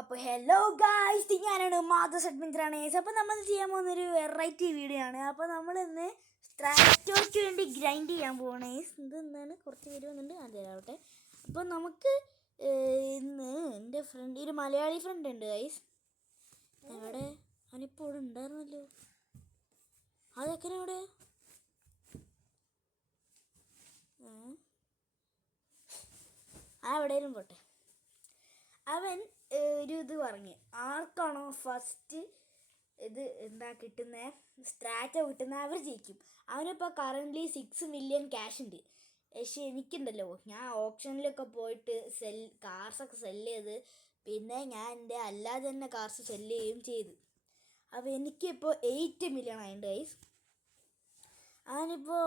അപ്പോൾ hello guys, ഞാനാണ് മാധസ് അഡ്വഞ്ചറാണ്. അപ്പോൾ നമ്മൾ ചെയ്യാൻ പോകുന്നൊരു വെറൈറ്റി വീഡിയോ ആണ്. അപ്പോൾ നമ്മളിന്ന് സ്ട്രാറ്റോയ്ക്ക് വേണ്ടി ഗ്രൈൻഡ് ചെയ്യാൻ പോകണേ. ഇതെന്താണ് കുറച്ച് പേര് വന്നിട്ട് അതേരാവട്ടെ. അപ്പോൾ നമുക്ക് ഇന്ന് എൻ്റെ ഫ്രണ്ട്, ഒരു മലയാളി ഫ്രണ്ട് ഉണ്ട് ഗൈസ്. എവിടെ അവനിപ്പോൾ ഇവിടെ ഉണ്ടായിരുന്നല്ലോ. അതൊക്കെ അവിടെ എവിടെയും പോട്ടെ. അവൻ ഒരു ഇത് പറഞ്ഞ് ആർക്കാണോ ഫസ്റ്റ് ഇത് എന്താ കിട്ടുന്നത്, സ്ട്രാറ്റോ കിട്ടുന്നത്, അവർ ജയിക്കും. അവനിപ്പോൾ കറൻ്റ്ലി 6 മില്യൺ ക്യാഷ് ഉണ്ട്. പക്ഷേ എനിക്കുണ്ടല്ലോ, ഞാൻ ഓപ്ഷനിലൊക്കെ പോയിട്ട് കാർസൊക്കെ സെല്ല് ചെയ്ത്, പിന്നെ ഞാൻ എൻ്റെ അല്ലാതെ തന്നെ കാർസ് സെല്ല് ചെയ്യുകയും ചെയ്തു. അപ്പോൾ എനിക്കിപ്പോൾ 8 മില്യൺ ആയിട്ടുണ്ട് ഗൈസ്. അവനിപ്പോൾ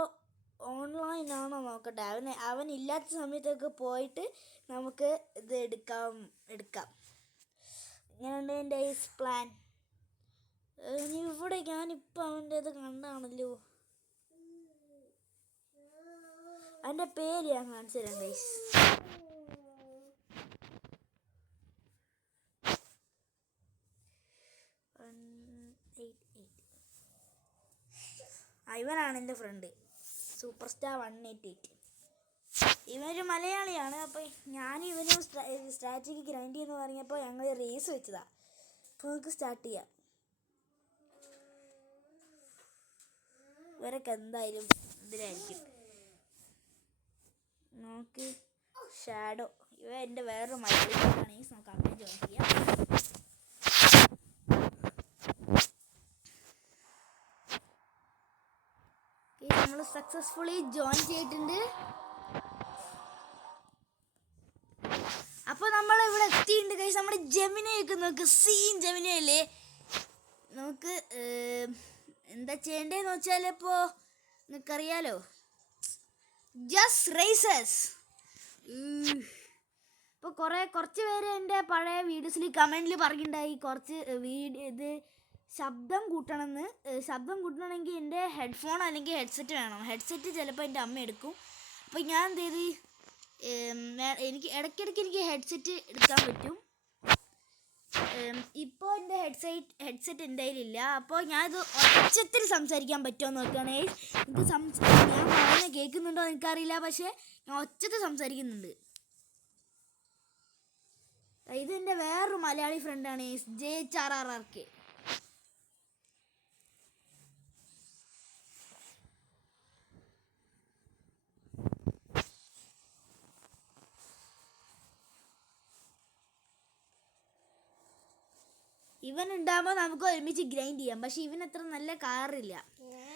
ഓൺലൈനാണോ നോക്കട്ടെ. അവനില്ലാത്ത സമയത്തൊക്കെ പോയിട്ട് നമുക്ക് ഇത് എടുക്കാം. ഇങ്ങനെയുണ്ട് എൻ്റെ പ്ലാൻ. ഇവിടെ ഞാനിപ്പോൾ അവൻ്റെ ഇത് കണ്ടാണല്ലോ. അവൻ്റെ പേര് ഞാൻ കാണിച്ചു തരാം ഗൈസ്. ഇവനാണ് എൻ്റെ ഫ്രണ്ട്, സൂപ്പർ സ്റ്റാർ 188. ഇവനൊരു മലയാളിയാണ്. അപ്പോൾ ഞാൻ ഇവനും സ്ട്രാറ്റജിക്ക് ഗ്രൈൻഡ് ചെയ്യുന്നു പറഞ്ഞപ്പോൾ ഞങ്ങൾ റേസ് വെച്ചതാണ്. അപ്പോൾ നമുക്ക് സ്റ്റാർട്ട് ചെയ്യാം. ഇവരൊക്കെ എന്തായാലും ഇതിലായിരിക്കും. നമുക്ക് ഷാഡോ, ഇവ എൻ്റെ വേറൊരു മലയാളിയാണ്. നമുക്ക് അങ്ങനെ ജോയിൻ ചെയ്യാം. നമ്മൾ സക്സസ്ഫുള്ളി ജോയിൻ ചെയ്തിട്ടുണ്ട്. അപ്പോൾ നമ്മൾ ഇവിടെ എത്തിയിട്ടുണ്ട് ഗൈസ്. നമ്മുടെ ജെമിനയൊക്കെ നോക്ക്, സീൻ ജെമിനയല്ലേ. നമുക്ക് എന്താ ചെയ്യേണ്ടതെന്ന് വെച്ചാൽ, ഇപ്പോൾ നിങ്ങൾക്കറിയാലോ, ജസ്റ്റ് റേസസ്. ഇപ്പോൾ കുറച്ച് പേര് എൻ്റെ പഴയ വീഡിയോസിൽ കമൻറ്റിൽ പറഞ്ഞിട്ടുണ്ടായി കുറച്ച് ഇത് ശബ്ദം കൂട്ടണമെങ്കിൽ എൻ്റെ ഹെഡ്ഫോൺ അല്ലെങ്കിൽ ഹെഡ്സെറ്റ് വേണം. ഹെഡ്സെറ്റ് ചിലപ്പോൾ എൻ്റെ അമ്മ എടുക്കും. അപ്പോൾ ഞാൻ എന്ത് ചെയ്ത്, ഇടയ്ക്കിടയ്ക്ക് എനിക്ക് ഹെഡ്സെറ്റ് എടുക്കാൻ പറ്റും. ഇപ്പോൾ എൻ്റെ ഹെഡ്സെറ്റ് എൻ്റെ കയ്യിലില്ല. അപ്പോൾ ഞാനിത് ഒച്ചത്തിൽ സംസാരിക്കാൻ പറ്റുമോ എന്ന് നോക്കുകയാണേ. ഞാൻ പറയുന്നത് കേൾക്കുന്നുണ്ടോ എന്ന് എനിക്കറിയില്ല, പക്ഷേ ഞാൻ ഒച്ചത്തിൽ സംസാരിക്കുന്നുണ്ട്. ഇത് എൻ്റെ വേറൊരു മലയാളി ഫ്രണ്ടാണ്, JHRRRK. ഇവൻ ഉണ്ടാകുമ്പോൾ നമുക്ക് ഒരുമിച്ച് ഗ്രൈൻഡ് ചെയ്യാം. പക്ഷെ ഇവൻ അത്ര നല്ല കാറില്ല.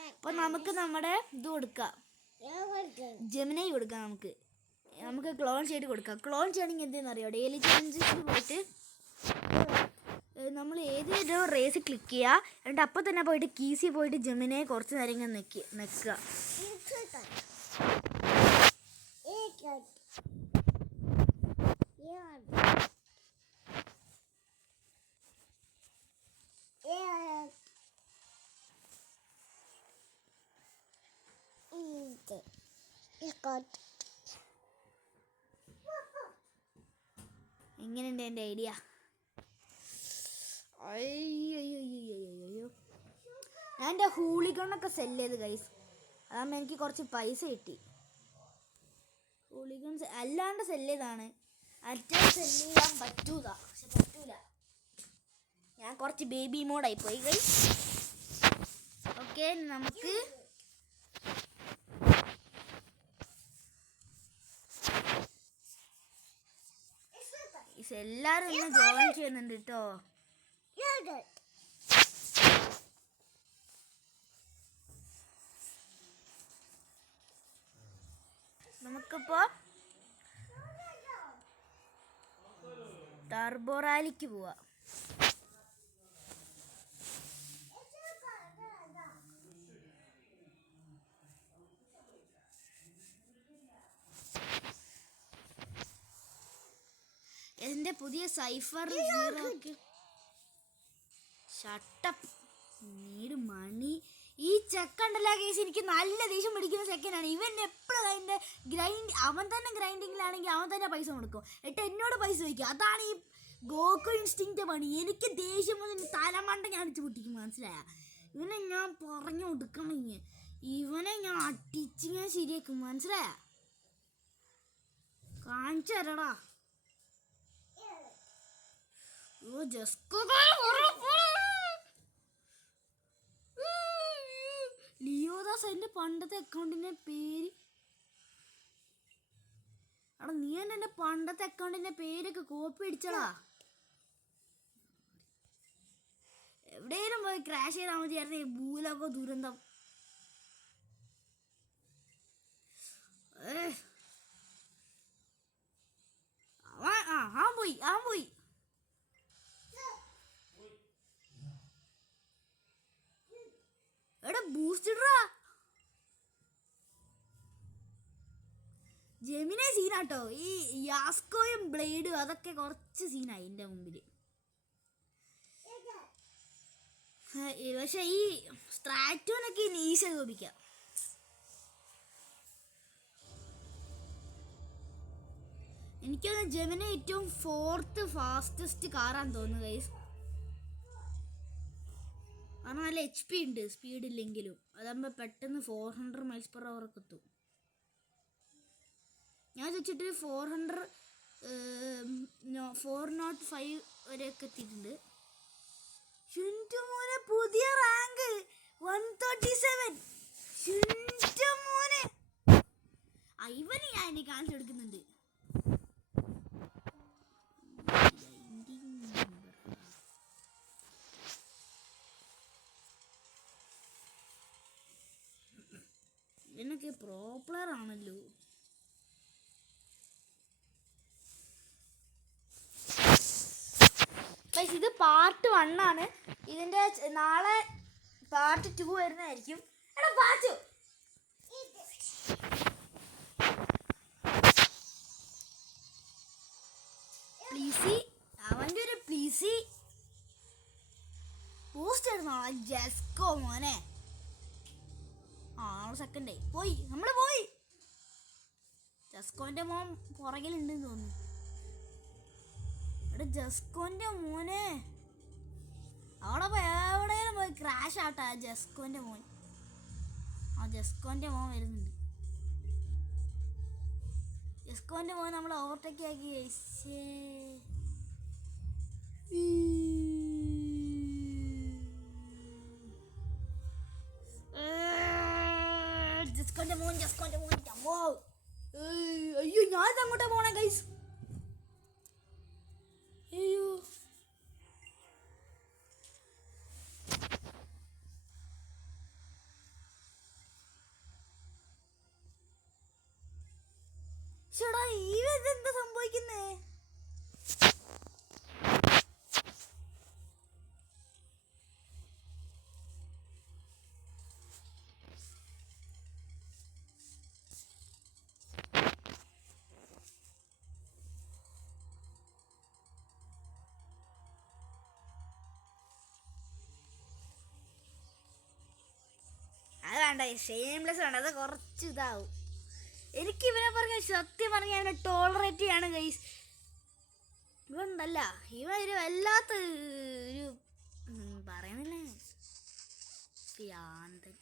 അപ്പോൾ നമുക്ക് നമ്മുടെ ഇത് കൊടുക്കാം, ജെമിനൈ കൊടുക്കാം. നമുക്ക് ക്ലോൺ ചെയ്ത് കൊടുക്കാം. ക്ലോൺ ചെയ്യണമെങ്കിൽ എന്തെന്ന് അറിയാം, ഡെയിലി ചാലഞ്ചസിൽ പോയിട്ട് നമ്മൾ ഏതൊരു റേസ് ക്ലിക്ക് ചെയ്യുക, എന്നിട്ട് അപ്പം തന്നെ പോയിട്ട് കീസിൽ പോയിട്ട് ജെമിനയെ കുറച്ച് നേരം ഇങ്ങനെ നിൽക്കുക. എങ്ങനെയുണ്ട് എൻ്റെ ഐഡിയ? അയ്യോ, ഞാൻ എൻ്റെ ഹൂളിഗണൊക്കെ സെല്ല് ചെയ്ത് ഗൈസ്. അതാകുമ്പോൾ എനിക്ക് കുറച്ച് പൈസ കിട്ടി. ഹൂളിഗൺസ് അല്ലാണ്ട് സെല്ല് ചെയ്താണ്. അറ്റം സെല്ല് ചെയ്യാൻ പറ്റൂല. ഞാൻ കുറച്ച് ബേബി മോഡായി പോയി ഗൈസ്. ഓക്കെ, നമുക്ക് എല്ലാവരും ഇന്ന് ജോയിൻ ചെയ്യുന്നുണ്ട് കേട്ടോ. നമുക്കിപ്പോൾ ടർബോ റാലിക്ക് പോവാം. എൻ്റെ പുതിയ സൈഫർ 0 ഷട്ടപ്പ് നീട് മണി. ഈ ചെക്കണ്ടല്ല കേസ്, എനിക്ക് നല്ല ദേഷ്യം പിടിക്കുന്ന ചെക്കനാണ്. ഇവൻ എപ്പോഴും അതിൻ്റെ അവൻ തന്നെ ഗ്രൈൻഡിങ്ങിലാണെങ്കിൽ അവൻ തന്നെ പൈസ കൊടുക്കും. എന്നോട് പൈസ വയ്ക്കും. അതാണ് ഈ പോക്കോ ഇൻസ്റ്റിങ്ക്റ്റ് പണി. എനിക്ക് ദേഷ്യം വന്ന് തലമണ്ട ഞാൻ അടിച്ചു പൊട്ടിക്കും, മനസ്സിലായ? ഇവനെ ഞാൻ പറഞ്ഞു കൊടുക്കണം, ഇവനെ ഞാൻ അടിച്ച് ഞാൻ ശരിയാക്കും, മനസ്സിലായ? കാണിച്ചു തരടാ. ലിയോദാസ് എൻ്റെ പണ്ടത്തെ അക്കൗണ്ടിന്റെ പേര്. എടാ നീ എൻ്റെ പണ്ടത്തെ അക്കൗണ്ടിന്റെ പേരൊക്കെ കോപ്പി അടിച്ചടാ. എവിടെയെങ്കിലും പോയി ക്രാഷ് ചെയ്താൽ മതിയായിരുന്നു. ഭൂലോക ദുരന്തം. അവൻ പോയി. എടാ ബൂസ്റ്റ് ഇടറാ. ജെമിനെ സീനാട്ടോ. ഈ യാസ്കോയും ബ്ലേഡും അതൊക്കെ കുറച്ച് സീനായി എൻ്റെ മുമ്പിൽ. പക്ഷെ ഈ സ്ട്രാറ്റോനൊക്കെ ഈസ തോപ്പിക്കാം. എനിക്കത് ജെമിനെ ഏറ്റവും 4th ഫാസ്റ്റസ്റ്റ് കാറാന്ന് തോന്നുന്നു ഗൈസ്. കാരണം നല്ല HP ഉണ്ട്, സ്പീഡില്ലെങ്കിലും. അതാകുമ്പോൾ പെട്ടെന്ന് 400 mph ഒക്കെ എത്തും. ഞാൻ വെച്ചിട്ട് 405 വരെയൊക്കെ എത്തിയിട്ടുണ്ട്. മോനെ പുതിയ റാങ്ക് 137. മോനെ ഇവന് ഞാൻ എന്നെ കാണിച്ചു കൊടുക്കുന്നുണ്ട്. ഇവനൊക്കെ പ്രോ പ്ലെയർ ആണല്ലോ. ഇത് പാർട്ട് 1 ആണ്. ഇതിൻ്റെ നാളെ പാർട്ട് 2 വരുന്നതായിരിക്കും. എടാ പാച്ചു പ്ലീസി, അവൻ്റെ ഒരു പ്ലീസി പോസ്റ്റ് ഇടുന്നോ ജസ്കോ മോനെ. 6 സെക്കൻഡ് പോയി, നമ്മള് പോയി. ജസ്കോന്റെ മോൻ പുറകിലുണ്ടെന്ന് തോന്നുന്നു. എടാ ജസ്കോന്റെ മോനെ അവിടെ എവിടെയും പോയി ക്രാഷ് ആട്ടാ. ജസ്കോന്റെ മോൻ വരുന്നുണ്ട്. ജസ്കോന്റെ മോൻ നമ്മൾ ഓവർടേക്ക് ആക്കി. ജസ്കോന്റെ മോൻ അയ്യോ ഞാൻ അങ്ങോട്ടാ പോണേ ഗൈസ്. അയ്യോ ചേടാ ഇതെന്താ സംഭവിക്കുന്നേ? അത് വേണ്ട, ഷെയിംലെസ് വേണ്ട, അത് കുറച്ച് ഇതാവും. എനിക്ക് ഇവനെ പറഞ്ഞ സത്യം പറഞ്ഞ അവനെ ടോളറേറ്റ് ചെയ്യാണ് ഗൈസ്. ഇവണ്ടല്ല ഇവ ഒരു വല്ലാത്ത ഒരു പറയുന്നില്ലേ ഭ്രാന്തൻ.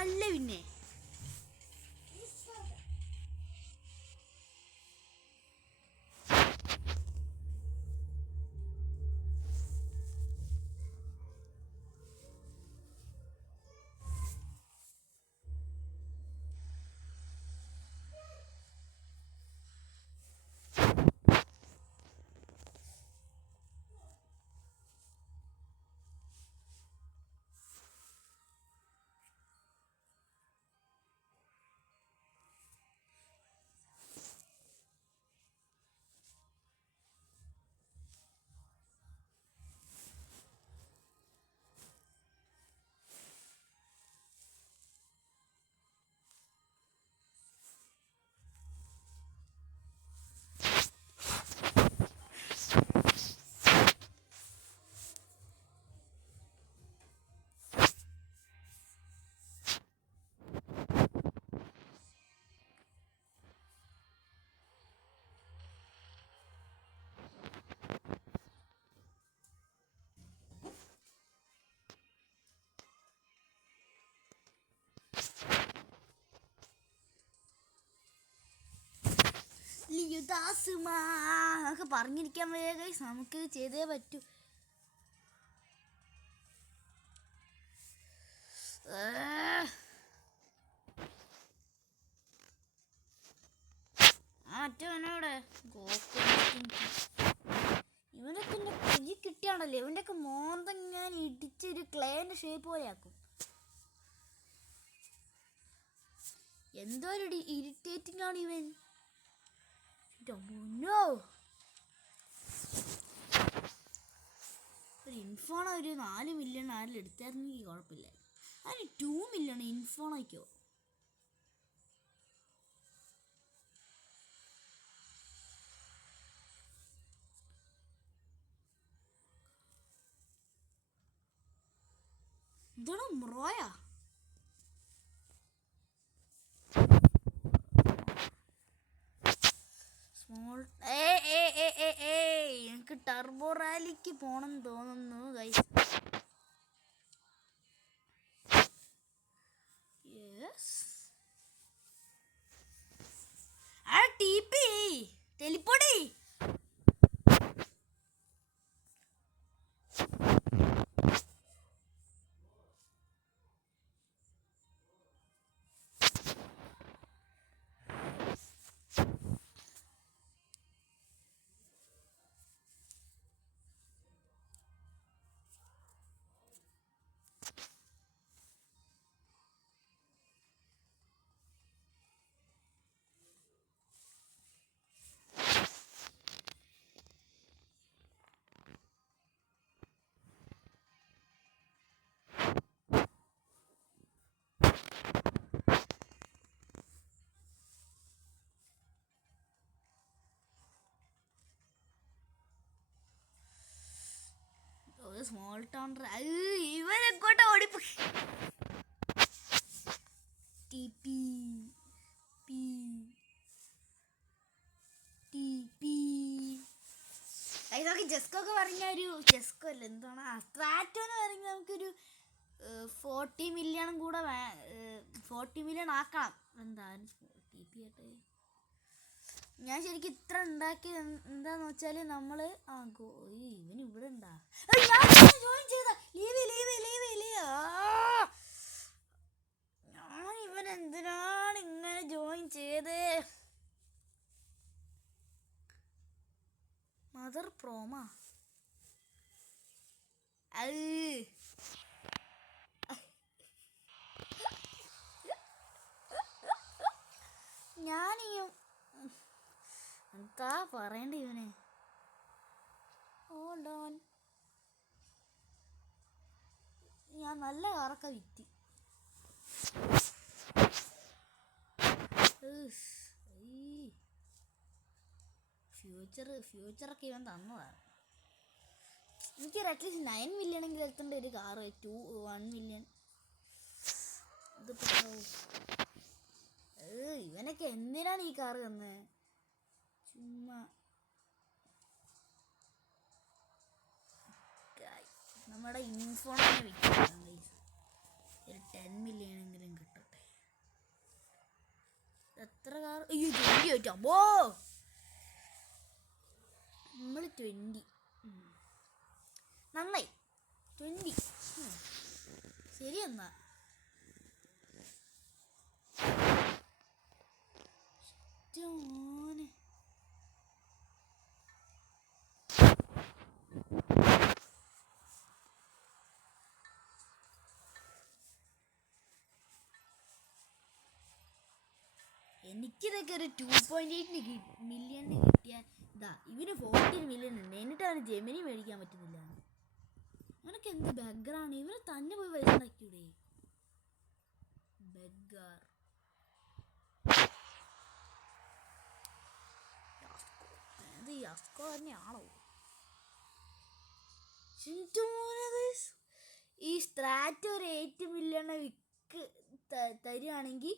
അല്ല പിന്നെ ദാസുമാ നമുക്ക് പറഞ്ഞിരിക്കാൻ വയ്യ ഗൈസ്, നമുക്ക് ചെയ്തേ പറ്റൂ. മറ്റവനോടെ ഇവനൊക്കെ എന്നെ കൈ കിട്ടിയാണല്ലോ, ഇവൻ്റെയൊക്കെ മോന്തം ഞാൻ ഇടിച്ചൊരു ക്ലേൻ്റെ ഷേപ്പ് പോലെ ആക്കും. എന്തോ ഒരു ഇറിറ്റേറ്റിംഗ് ആണ് ഇവൻ. ഒരു ഇൻഫോണ ഒരു 4 മില്യൺ ആരിൽ എടുത്തായിരുന്നെങ്കിൽ കുഴപ്പമില്ല. അതിന് 2 മില്യൺ ഇൻഫോണയ്ക്കോ? എന്താണ് മ്രോയാ? എനിക്ക് ടർബോ റാലിക്ക് പോണം തോന്നുന്നു ഗൈസ്. ടെലിപ്പോടി സ്മോൾ ടൗൺ. ഇവരെക്കോട്ടെ ഓടിപ്പോ. ജെസ്കോ ഒക്കെ പറഞ്ഞ ഒരു ജെസ്കോ അല്ല, എന്താണ് സ്ട്രാറ്റോ എന്ന് പറഞ്ഞാൽ നമുക്കൊരു 40 മില്യണും കൂടെ 40 മില്യൺ ആക്കണം. എന്താ ടി പി ആട്ടെ. ഞാൻ ശരിക്കും ഇത്ര ഉണ്ടാക്കിയത് എന്താന്ന് വെച്ചാല് നമ്മള് ഇവൻ ഇവിടെ ഉണ്ടാ. ഞാൻ ഇവൻ എന്തിനാണ് ഇങ്ങനെ ജോയിൻ ചെയ്ത്? മദർ പ്രോമാ ഞാനീ എന്താ പറയണ്ട ഇവനെ. ഞാൻ നല്ല കാറൊക്കെ വിറ്റ്. ഫ്യൂച്ചറൊക്കെ ഇവൻ തന്നതാണ്. എനിക്കൊരു അറ്റ്ലീസ്റ്റ് 9 മില്യൺ എങ്കിലും എടുത്തേണ്ട ഒരു കാറ്. 1 മില്യൺ. ഇവനൊക്കെ എന്തിനാണ് ഈ കാറ് തന്നത്? ചുമ്മാ നമ്മുടെ ഇൻഫോണിനെ വിൽക്കാം. ഒരു 10 മില്യൺ എങ്കിലും കിട്ടട്ടെ. എത്ര കാർ? അയ്യോ 20 ആയിട്ടാമ്പോ. നമ്മൾ 20 നന്നായി. 20 ശരി. എന്നാ എനിക്കിതൊക്കെ ഒരു 2.8 മില്യണിന് കിട്ടിയാൽ ഇതാ. ഇവന് 14 മില്യൺ ഉണ്ട്, എന്നിട്ടാണ് ജെമിനി മേടിക്കാൻ പറ്റുന്നില്ല. ഇവനൊക്കെ എന്ത് ബഗ്ഗറാണ്. ഇവന് തന്നെ പോയി പൈസ ഉണ്ടാക്കിയൂടെ? ബഗ്ഗർ. അത് യാസ്കോ തന്നെയാണോ? ഈ സ്ട്രാറ്റ് ഒരു 8 മില്യൺ വിക്ക് തരുവാണെങ്കിൽ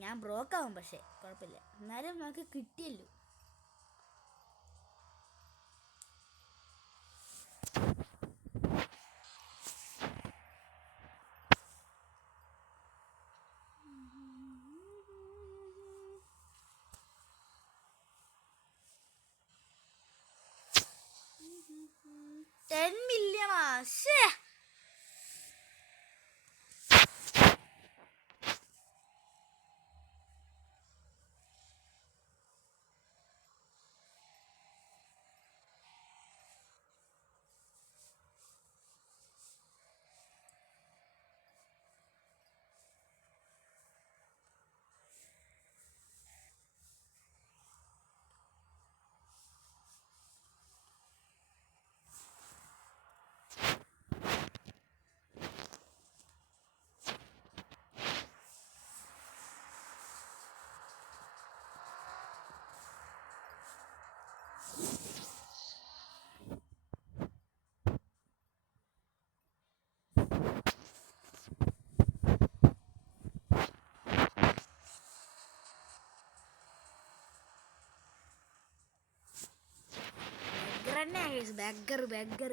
ഞാൻ ബ്രോക്കാവും. പക്ഷെ കുഴപ്പമില്ല, എന്നാലും നമുക്ക് കിട്ടിയല്ലോ. 10 മില്യണാ? ശേ, ബെഗർ ബെഗർ.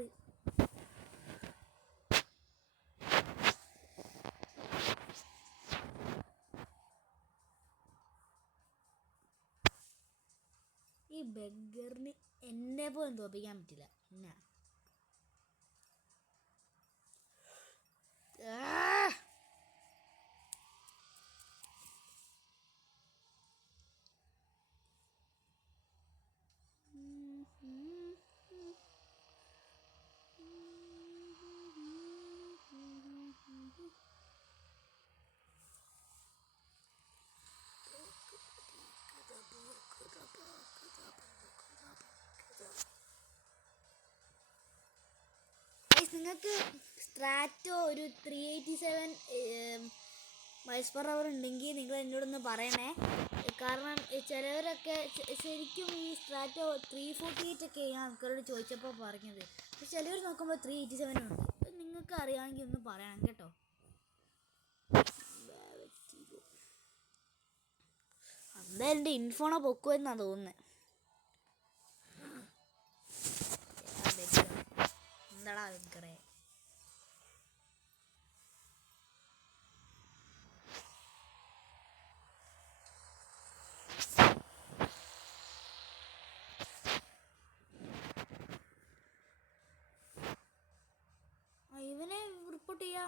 ഈ ബെഗറിന് എന്നെ പോലും തോപ്പിക്കാൻ പറ്റില്ല. എന്നാ നിങ്ങൾക്ക് സ്ട്രാറ്റോ ഒരു 387 മൈൽസ് പെർ അവർ ഉണ്ടെങ്കിൽ നിങ്ങൾ എന്നോടൊന്ന് പറയണേ. കാരണം ചിലവരൊക്കെ ശരിക്കും ഈ സ്ട്രാറ്റോ 348 ഒക്കെ ഞാൻ ആൾക്കാരോട് ചോദിച്ചപ്പോൾ പറഞ്ഞത്. പക്ഷെ ചിലവർ നോക്കുമ്പോൾ 387 ഉണ്ട്. അപ്പം നിങ്ങൾക്ക് അറിയാമെങ്കിൽ ഒന്ന് പറയണം കേട്ടോ. എന്താ എൻ്റെ ഇൻഫോണോ പൊക്കുമെന്നാണ് തോന്നുന്നത്. എന്താടാ വെക്കറേ? ഇവനെ റിപ്പോർട്ട് ചെയ്യാ?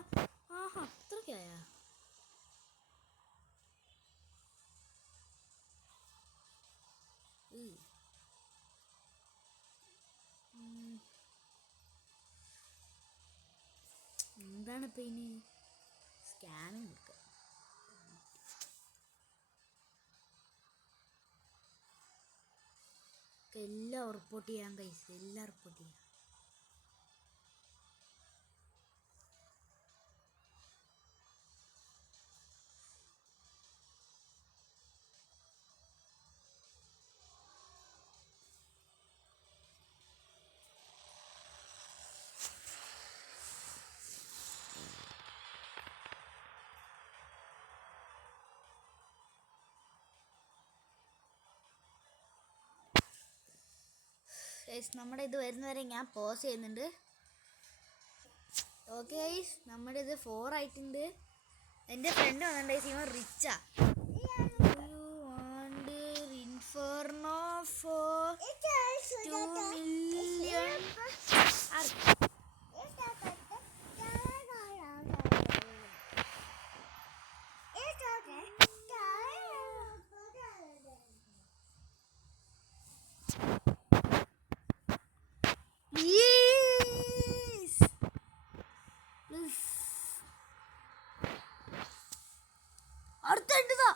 ആഹാ, അത്രയ്ക്കായ? എന്താണ് ഇപ്പം ഇനി സ്കാനിങ് കൊടുക്കുക? എല്ലാം റിപ്പോർട്ട് ചെയ്യാൻ പൈസ, എല്ലാം റിപ്പോർട്ട് ചെയ്യാം. നമ്മുടെ ഇത് വരുന്നവരെ ഞാൻ പോസ് ചെയ്യുന്നുണ്ട്. ഓക്കെ ഗൈസ്, നമ്മുടെ ഇത് 4 ആയിട്ടുണ്ട്. എൻ്റെ ഫ്രണ്ട് വന്നിട്ടുണ്ട്. ഇവൻ റിച്ചാ. Inferno for 2 million. അടുത്തതാ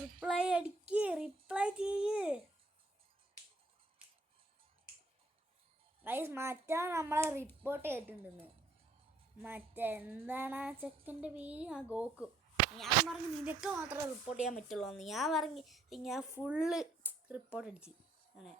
റിപ്ലൈ അടിക്ക്, റിപ്ലൈ ചെയ്യ്. മറ്റാ നമ്മളെ റിപ്പോർട്ട് ചെയ്തിട്ടുണ്ടെന്ന്. മറ്റെന്താണ് ആ ചെക്കൻ്റെ പേര്? ആ ഗോക്കു. ഞാൻ പറഞ്ഞു നിനക്ക് മാത്രമേ റിപ്പോർട്ട് ചെയ്യാൻ പറ്റുള്ളൂ എന്ന്. ഞാൻ പറഞ്ഞു ഞാൻ ഫുള്ള് റിപ്പോർട്ട് അടിച്ച്. അങ്ങനെ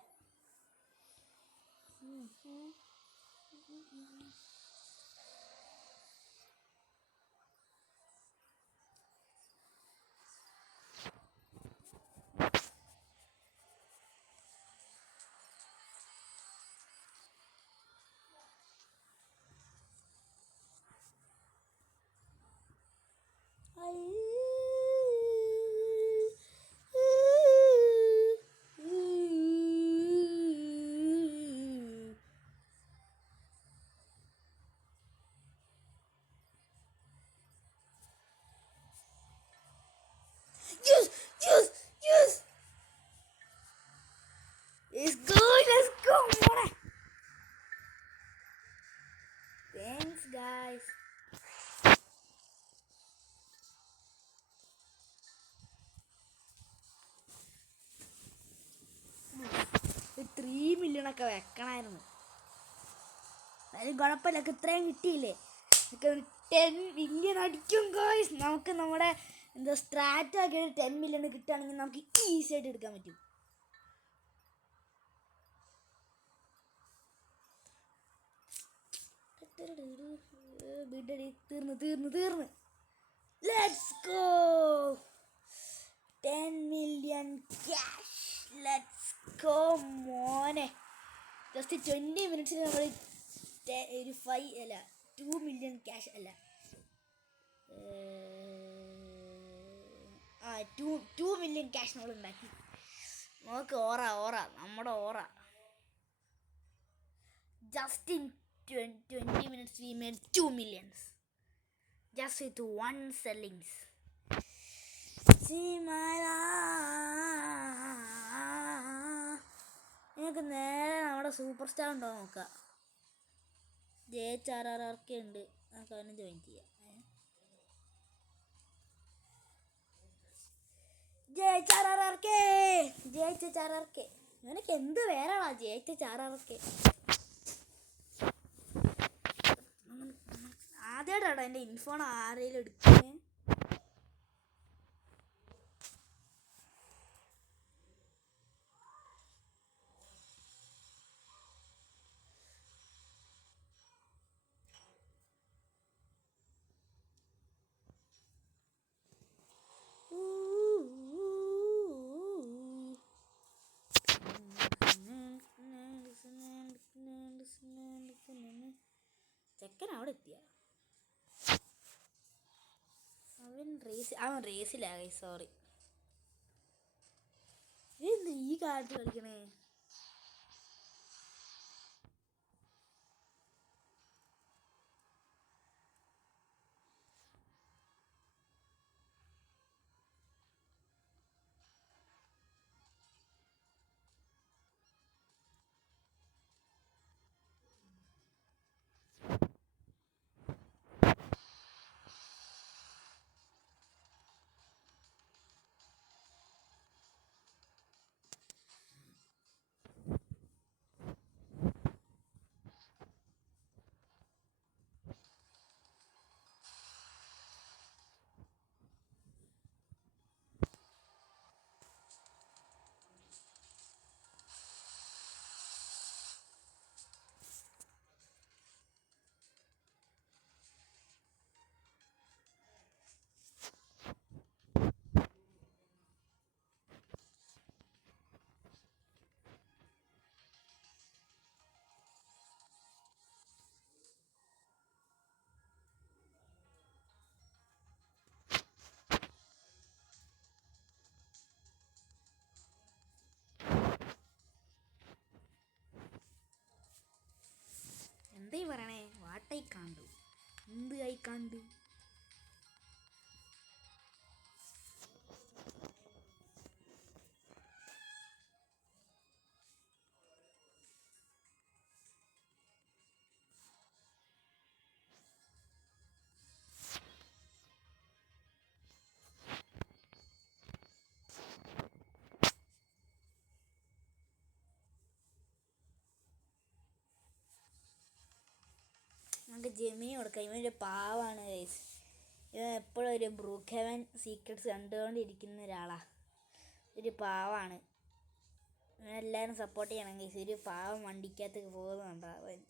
സെർവറൊക്കെ വെക്കണമായിരുന്നു. എന്നാലും കുഴപ്പമില്ല, ഇത്രയും കിട്ടിയില്ലേ. 10 മില്യൺ അടിക്കും ഗോയ്സ്. നമുക്ക് നമ്മുടെ സ്ട്രാറ്റ ഒക്കെ 10 മില്യൺ കിട്ടുകയാണെങ്കിൽ നമുക്ക് ഈസി ആയിട്ട് എടുക്കാൻ പറ്റും. തീർന്ന് let's go 10 million cash. Let's go മോനെ. ജസ്റ്റ് 20 മിനിറ്റ്സിൽ നമ്മൾ ഒരു 2 മില്യൺ ക്യാഷ് അല്ല 2 മില്യൺ ക്യാഷ് നമ്മൾ ഉണ്ടാക്കി. നമുക്ക് ഓറ നമ്മുടെ aura. Just in 20 minutes we made 2 millions just with one sellings. നിങ്ങൾക്ക് നേരെ നമ്മുടെ സൂപ്പർ സ്റ്റാർ ഉണ്ടോ നോക്കാം. JHRRK ഉണ്ട്, നമുക്ക് അവനെ ജോയിൻ ചെയ്യാം. JHRRK ഇവനൊക്കെ എന്ത് പേരാണോ JHRRK. ആദ്യമായിട്ടാണ് എൻ്റെ ഇൻഫോൺ ആരെങ്കിലും എടുക്കുന്നത്. ചെക്കൻ അവിടെ എത്തിയ അവൻ റേസിലായി. സോറി, എന്ത് ഈ കാലത്ത് കളിക്കണേ. എന്താ പറയണേ? വാട്ടൈ കാണ്ടു, എന്ത് കൈ കാണ്ടു. നമുക്ക് ജെമിനി കൊടുക്കാം. ഇവനൊരു പാവാണ് ഗൈസ്. ഇവൻ എപ്പോഴും ഒരു ബ്രൂക്ക് ഹെവൻ സീക്രട്സ് കണ്ടുകൊണ്ടിരിക്കുന്ന ഒരാളാണ്. ഒരു പാവാണ്. ഇവനെല്ലാവരും സപ്പോർട്ട് ചെയ്യണം ഗൈസ്. ഒരു പാവം വണ്ടിക്കകത്ത് പോകുന്നുണ്ടാവും.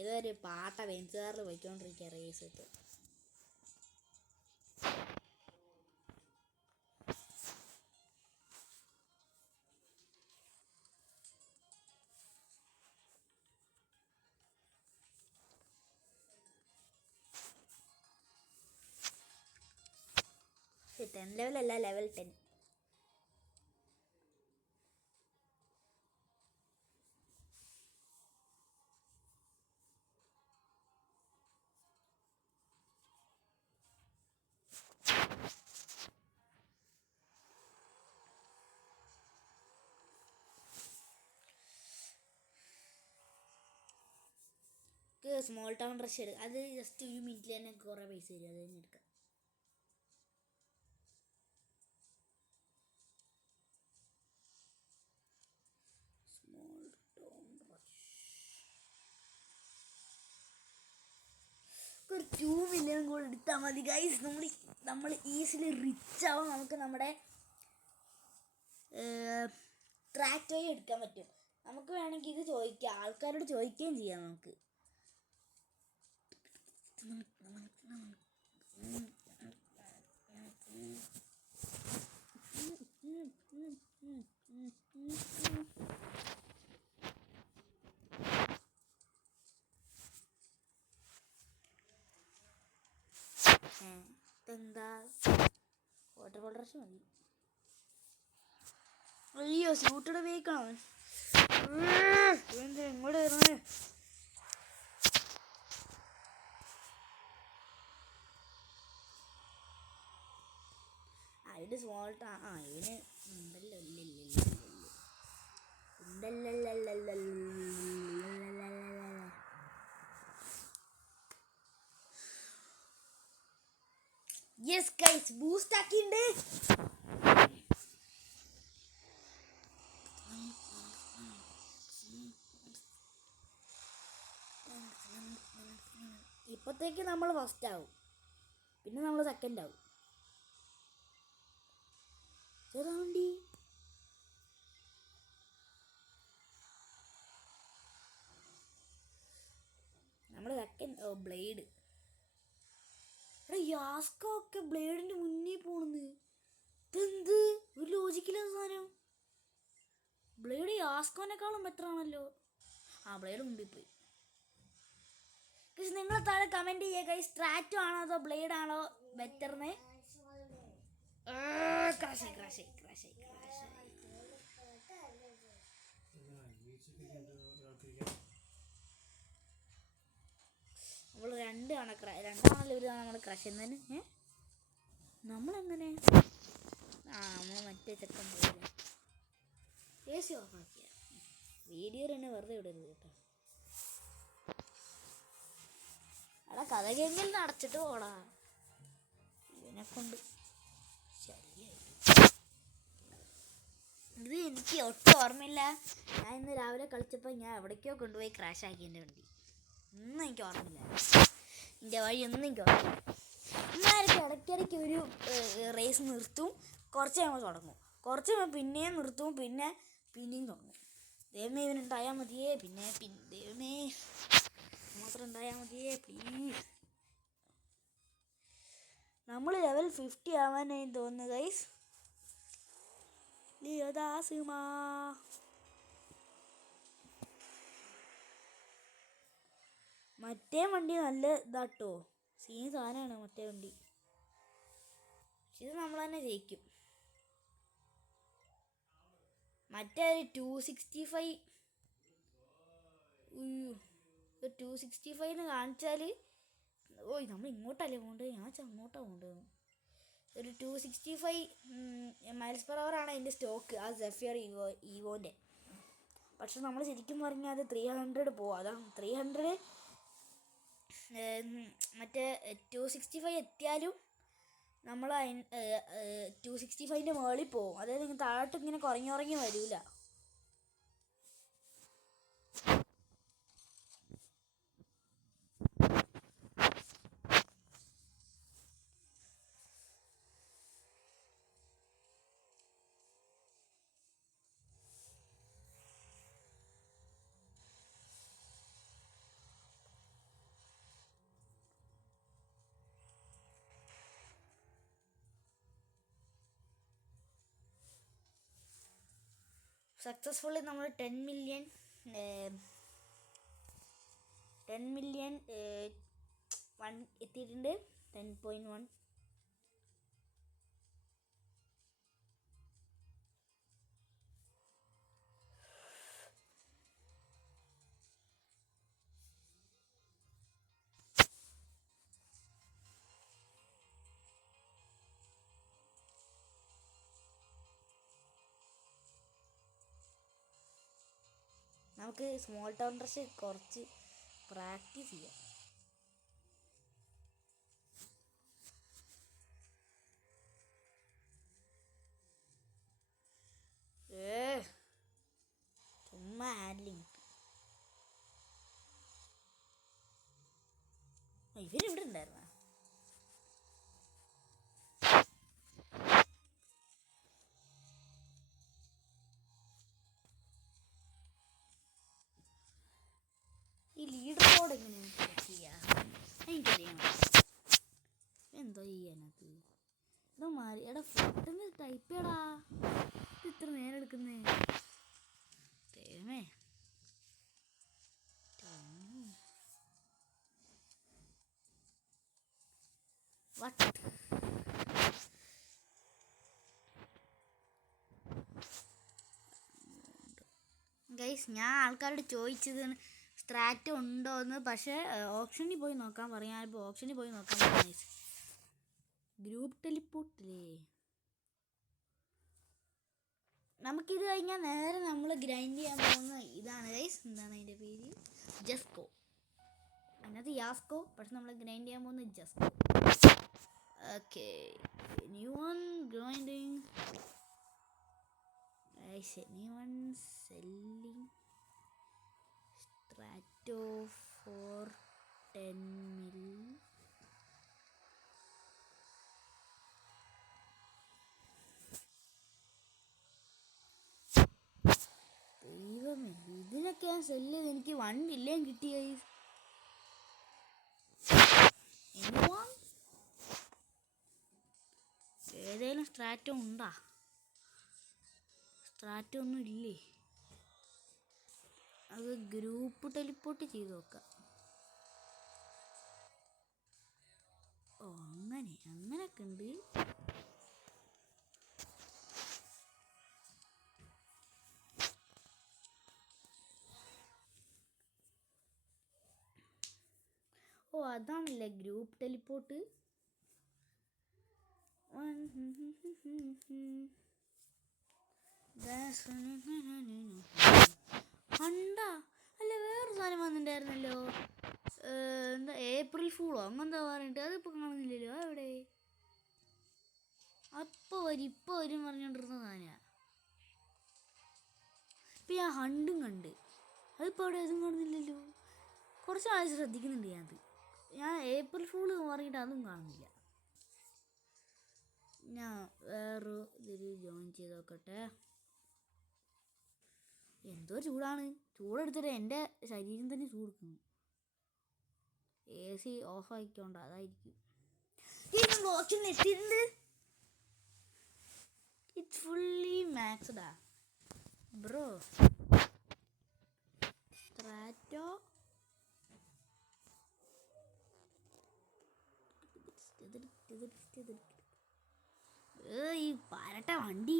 ഏതോ ഒരു പാട്ട ബെഞ്ചുകാരിൽ പോയിക്കൊണ്ടിരിക്കുക റേസ് ഇട്ട്. ടെൻ ലെവലല്ല, ലെവൽ 10. സ്മോൾ ടൗൺ റഷ് എടുക്കുക. അത് ജസ്റ്റ് ഒരു മിനിറ്റിൽ തന്നെ കുറേ പൈസ തരും. അത് തന്നെ എടുക്കാം. 2 മില്യൺ കൂടെ എടുത്താൽ മതി ഗൈസ്. നമ്മൾ ഈസിലി റിച്ച് ആവും. നമുക്ക് നമ്മുടെ ട്രാക്ടോയെ എടുക്കാൻ പറ്റും. നമുക്ക് വേണമെങ്കിൽ ഇത് ചോദിക്കാം, ആൾക്കാരോട് ചോദിക്കുകയും ചെയ്യാം. നമുക്ക് എന്താ വാട്ടർ കോളറേഷൻ മതി. അയ്യോ സ്കൂട്ടർ ഉപയോഗിക്കണം. എങ്ങോട്ട് വരുന്നത്? ഇത് സ്മോൾട്ട്. ഇവന് ഉണ്ടല്ലോ. യെസ് ഗൈസ്, ബൂസ്റ്റ് ആക്കിണ്ട്. ഇപ്പത്തേക്ക് നമ്മൾ ഫസ്റ്റ് ആവും, പിന്നെ നമ്മൾ സെക്കൻഡ് ആവും. ചെറുവണ്ടി നമ്മൾ സെക്കൻഡ്. ബ്ലേഡ്. എടാ യാസ്കോ ഒക്കെ ബ്ലേഡിന്റെ മുന്നേ പോണെന്ന്. ഇതെന്ത് ഒരു ലോജിക്കില്ലാത്ത സാധനം. ബ്ലേഡ് യാസ്കോനേക്കാളും ബെറ്റർ ആണല്ലോ. ബ്ലേഡ് മുമ്പിൽ പോയി. നിങ്ങൾ താഴെ കമന്റ് ചെയ്യുക, സ്ട്രാറ്റോ ആണോ അതോ ബ്ലേഡ് ആണോ ബെറ്റർന്ന്. നമ്മൾ രണ്ടാണല്ലോ ഒരു നമ്മൾ ക്രഷ് ചെയ്യുന്നതിന്. നമ്മളെങ്ങനെ നമ്മൾ മറ്റേ ചെക്കൻ പോയില്ല. എ സി ഓഫാക്കിയ വീഡിയോ തന്നെ വെറുതെ വിടരുത് കേട്ടോ. എടാ കഥകെങ്കിലും അടച്ചിട്ട് പോടാ. ഇവനെ കൊണ്ട് ഇത് എനിക്ക് ഒട്ടും ഓർമ്മയില്ല. ഞാൻ ഇന്ന് രാവിലെ കളിച്ചപ്പോൾ ഞാൻ എവിടേക്കോ കൊണ്ടുപോയി ക്രാഷ് ആക്കി എൻ്റെ വണ്ടി. ഒന്നും എനിക്ക് ഓർമ്മയില്ല. എൻ്റെ വഴി ഒന്നും എനിക്ക് ഓർമ്മയില്ല. എന്നാലും ഇടയ്ക്കിടയ്ക്ക് ഒരു റേസ് നിർത്തും, കുറച്ച് കഴിയുമ്പോൾ തുടങ്ങും, കുറച്ച് കഴിയുമ്പോൾ പിന്നെയും നിർത്തും, പിന്നെയും തുടങ്ങും. ദൈവമേ ഇവനുണ്ടായാൽ മതിയേ. ദൈവമേ മാത്രം ഉണ്ടായാൽ മതിയേ പ്ലീസ്. നമ്മൾ ലെവൽ 50 ആവാനായി തോന്നുന്നു ഗൈസ്. മറ്റേ വണ്ടി നല്ല ഇതാട്ടോ, സീൻ സാധനമാണ് മറ്റേ വണ്ടി. ഇത് നമ്മൾ തന്നെ ജയിക്കും. മറ്റേ 265 കാണിച്ചാൽ നമ്മൾ ഇങ്ങോട്ടല്ലേ പോകേണ്ടത്. ഞാൻ അങ്ങോട്ടാണ് പോകേണ്ടത്. ഒരു 265 മൈൽസ് പെർ അവർ ആണ് അതിൻ്റെ സ്റ്റോക്ക്, ആ സെഫിയർ ഈവോൻ്റെ. പക്ഷെ നമ്മൾ ശരിക്കും പറഞ്ഞാൽ അത് 300 പോവും. അതാണ് 300. മറ്റേ 265 എത്തിയാലും നമ്മൾ 265ൻ്റെ മുകളിൽ പോവും. അതായത് ഇങ്ങനെ താഴോട്ട് ഇങ്ങനെ കുറഞ്ഞുറങ്ങി വരില്ല. സക്സസ്ഫുള്ളി നമ്മൾ 10 മില്യൺ 1 എത്തിയിട്ടുണ്ട്. 10.1. നമുക്ക് സ്മോൾ ടൗൺ റഷ് കുറച്ച് പ്രാക്ടീസ് ചെയ്യാം. ചുമ്മാ ഹാൻഡ്ലിങ്. ഇവരിവിടെ ഉണ്ടായിരുന്നു. കണ്ടായിരുന്ന? ഈ ലീഡർ ബോർഡ് എങ്ങനെയാണ് സെലക്ട് ചെയ്യുക? എനിക്കറിയാം. എന്തോ ചെയ്യാനത്? എടാ മാറി, എടാ പെട്ടെന്ന് ടൈപ്പ് ചെയ്യടാ. ഇത് ഇത്ര നേരം എടുക്കുന്നേ? ദൈവമേ. ഗൈസ്, ഞാൻ ആൾക്കാരോട് ചോദിച്ചത് സ്ട്രാറ്റോ ഉണ്ടോ എന്ന്. പക്ഷേ ഓപ്ഷനിൽ പോയി നോക്കാൻ പറയാം. ഇപ്പോൾ ഓപ്ഷനിൽ പോയി നോക്കാൻ പറയാം. ഗ്രൂപ്പ് ടെലിപ്പോർട്ടില്ലേ? നമുക്കിത് കഴിഞ്ഞാൽ നേരെ നമ്മൾ ഗ്രൈൻഡ് ചെയ്യാൻ പോകുന്ന ഇതാണ് ഗൈസ്. എന്താണ് അതിൻ്റെ പേര്? ജസ്കോ. അതിനകത്ത് യാസ്കോ, പക്ഷെ നമ്മൾ ഗ്രൈൻഡ് ചെയ്യാൻ പോകുന്നത് Jesko. Okay, anyone grinding? Anyone selling Strato for 10 mil? ദൈവമേ, ഇതിനൊക്കെ ഞാൻ സെല്ല് ചെയ്ത് എനിക്ക് 1 മില്യൺ കിട്ടി. ഏതേലും സ്ട്രാറ്റോ ഉണ്ടാ? സ്ട്രാറ്റോ ഒന്നും ഇല്ലേ? അത് ഗ്രൂപ്പ് ടെലിപ്പോർട്ട് ചെയ്ത് നോക്കാം. ഓ, അങ്ങനെയൊക്കെ ഉണ്ട്. ഓ, അതാണല്ലേ ഗ്രൂപ്പ് ടെലിപ്പോർട്ട്. കണ്ടാ? അല്ല, വേറൊരു സാധനം വന്നിട്ടുണ്ടായിരുന്നല്ലോ. എന്താ ഏപ്രിൽ ഫൂളോ അങ്ങനെന്താ പറഞ്ഞിട്ട്? അതിപ്പോൾ കാണുന്നില്ലല്ലോ. എവിടെ? അപ്പോൾ ഇപ്പോൾ വരും പറഞ്ഞുകൊണ്ടിരുന്ന സാധനമാണ്. ഇപ്പം ഞാൻ ഹണ്ടും കണ്ട്. അതിപ്പോൾ അവിടെ അതും കാണുന്നില്ലല്ലോ. കുറച്ച് ആഴ്ച ശ്രദ്ധിക്കുന്നുണ്ട് ഞാൻ ഏപ്രിൽ ഫൂള് പറഞ്ഞിട്ട് അതും കാണുന്നില്ല. ഞാൻ ഇതിൽ ജോയിൻ ചെയ്ത് നോക്കട്ടെ. എന്തോ ചൂടാണ്. ചൂടെടുത്തിട്ട് എൻ്റെ ശരീരം തന്നെ ചൂടെടുക്കുന്നു. AC ഓഫ് ആയിക്കോണ്ട, അതായിരിക്കും. എത്തിയിട്ടുണ്ട്. ഇറ്റ്സ് ഫുള്ളി മാക്സ്ഡാ ബ്രോ. സ്ട്രാറ്റോ ഈ പരട്ട വണ്ടി.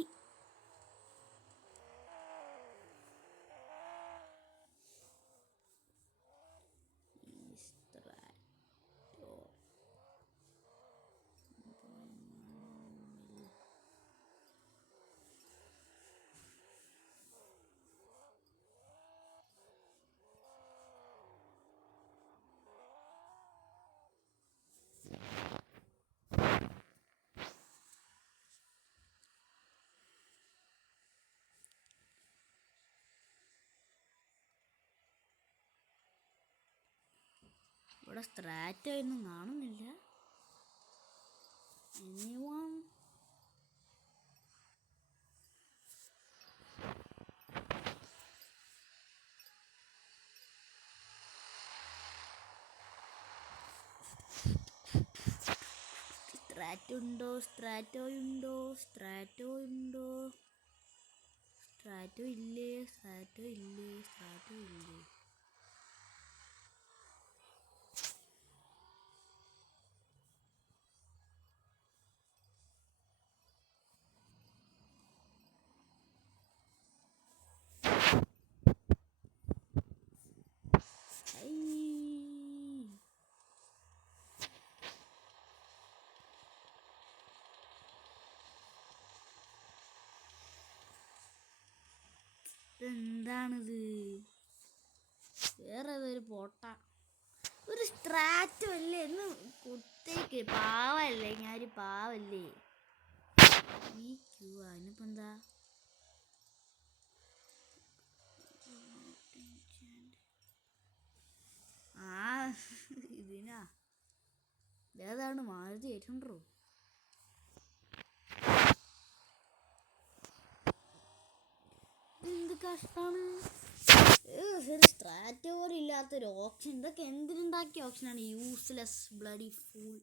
ഇവിടെ സ്ട്രാറ്റോ ഒന്നും കാണുന്നില്ല. സ്ട്രാറ്റോ ഉണ്ടോ? സ്ട്രാറ്റോ ഉണ്ടോ? സ്ട്രാറ്റോ ഉണ്ടോ? സ്ട്രാറ്റോ ഇല്ലേ? സ്ട്രാറ്റോ ഇല്ലേ? സ്ട്രാറ്റോ ഇല്ലേ? എന്താണിത്? വേറെ ഏതൊരു പോട്ട. ഒരു സ്ട്രാറ്റോ അല്ലേ എന്ന് കുത്തേക്ക്. പാവല്ലേ, ഞാനൊരു പാവല്ലേ. ഈ ക്യൂ അതിനിപ്പോൾ എന്താ? ആ, ഇതിനാ ഏതാണ് മാരുതി 800? എന്ത് കഷ്ടാണ്. ഒരു സ്ട്രാറ്റോ പോലും ഇല്ലാത്തൊരു ഓപ്ഷൻ. ഇതൊക്കെ എന്തിനുണ്ടാക്കിയ ഓപ്ഷനാണ്? Useless bloody fool.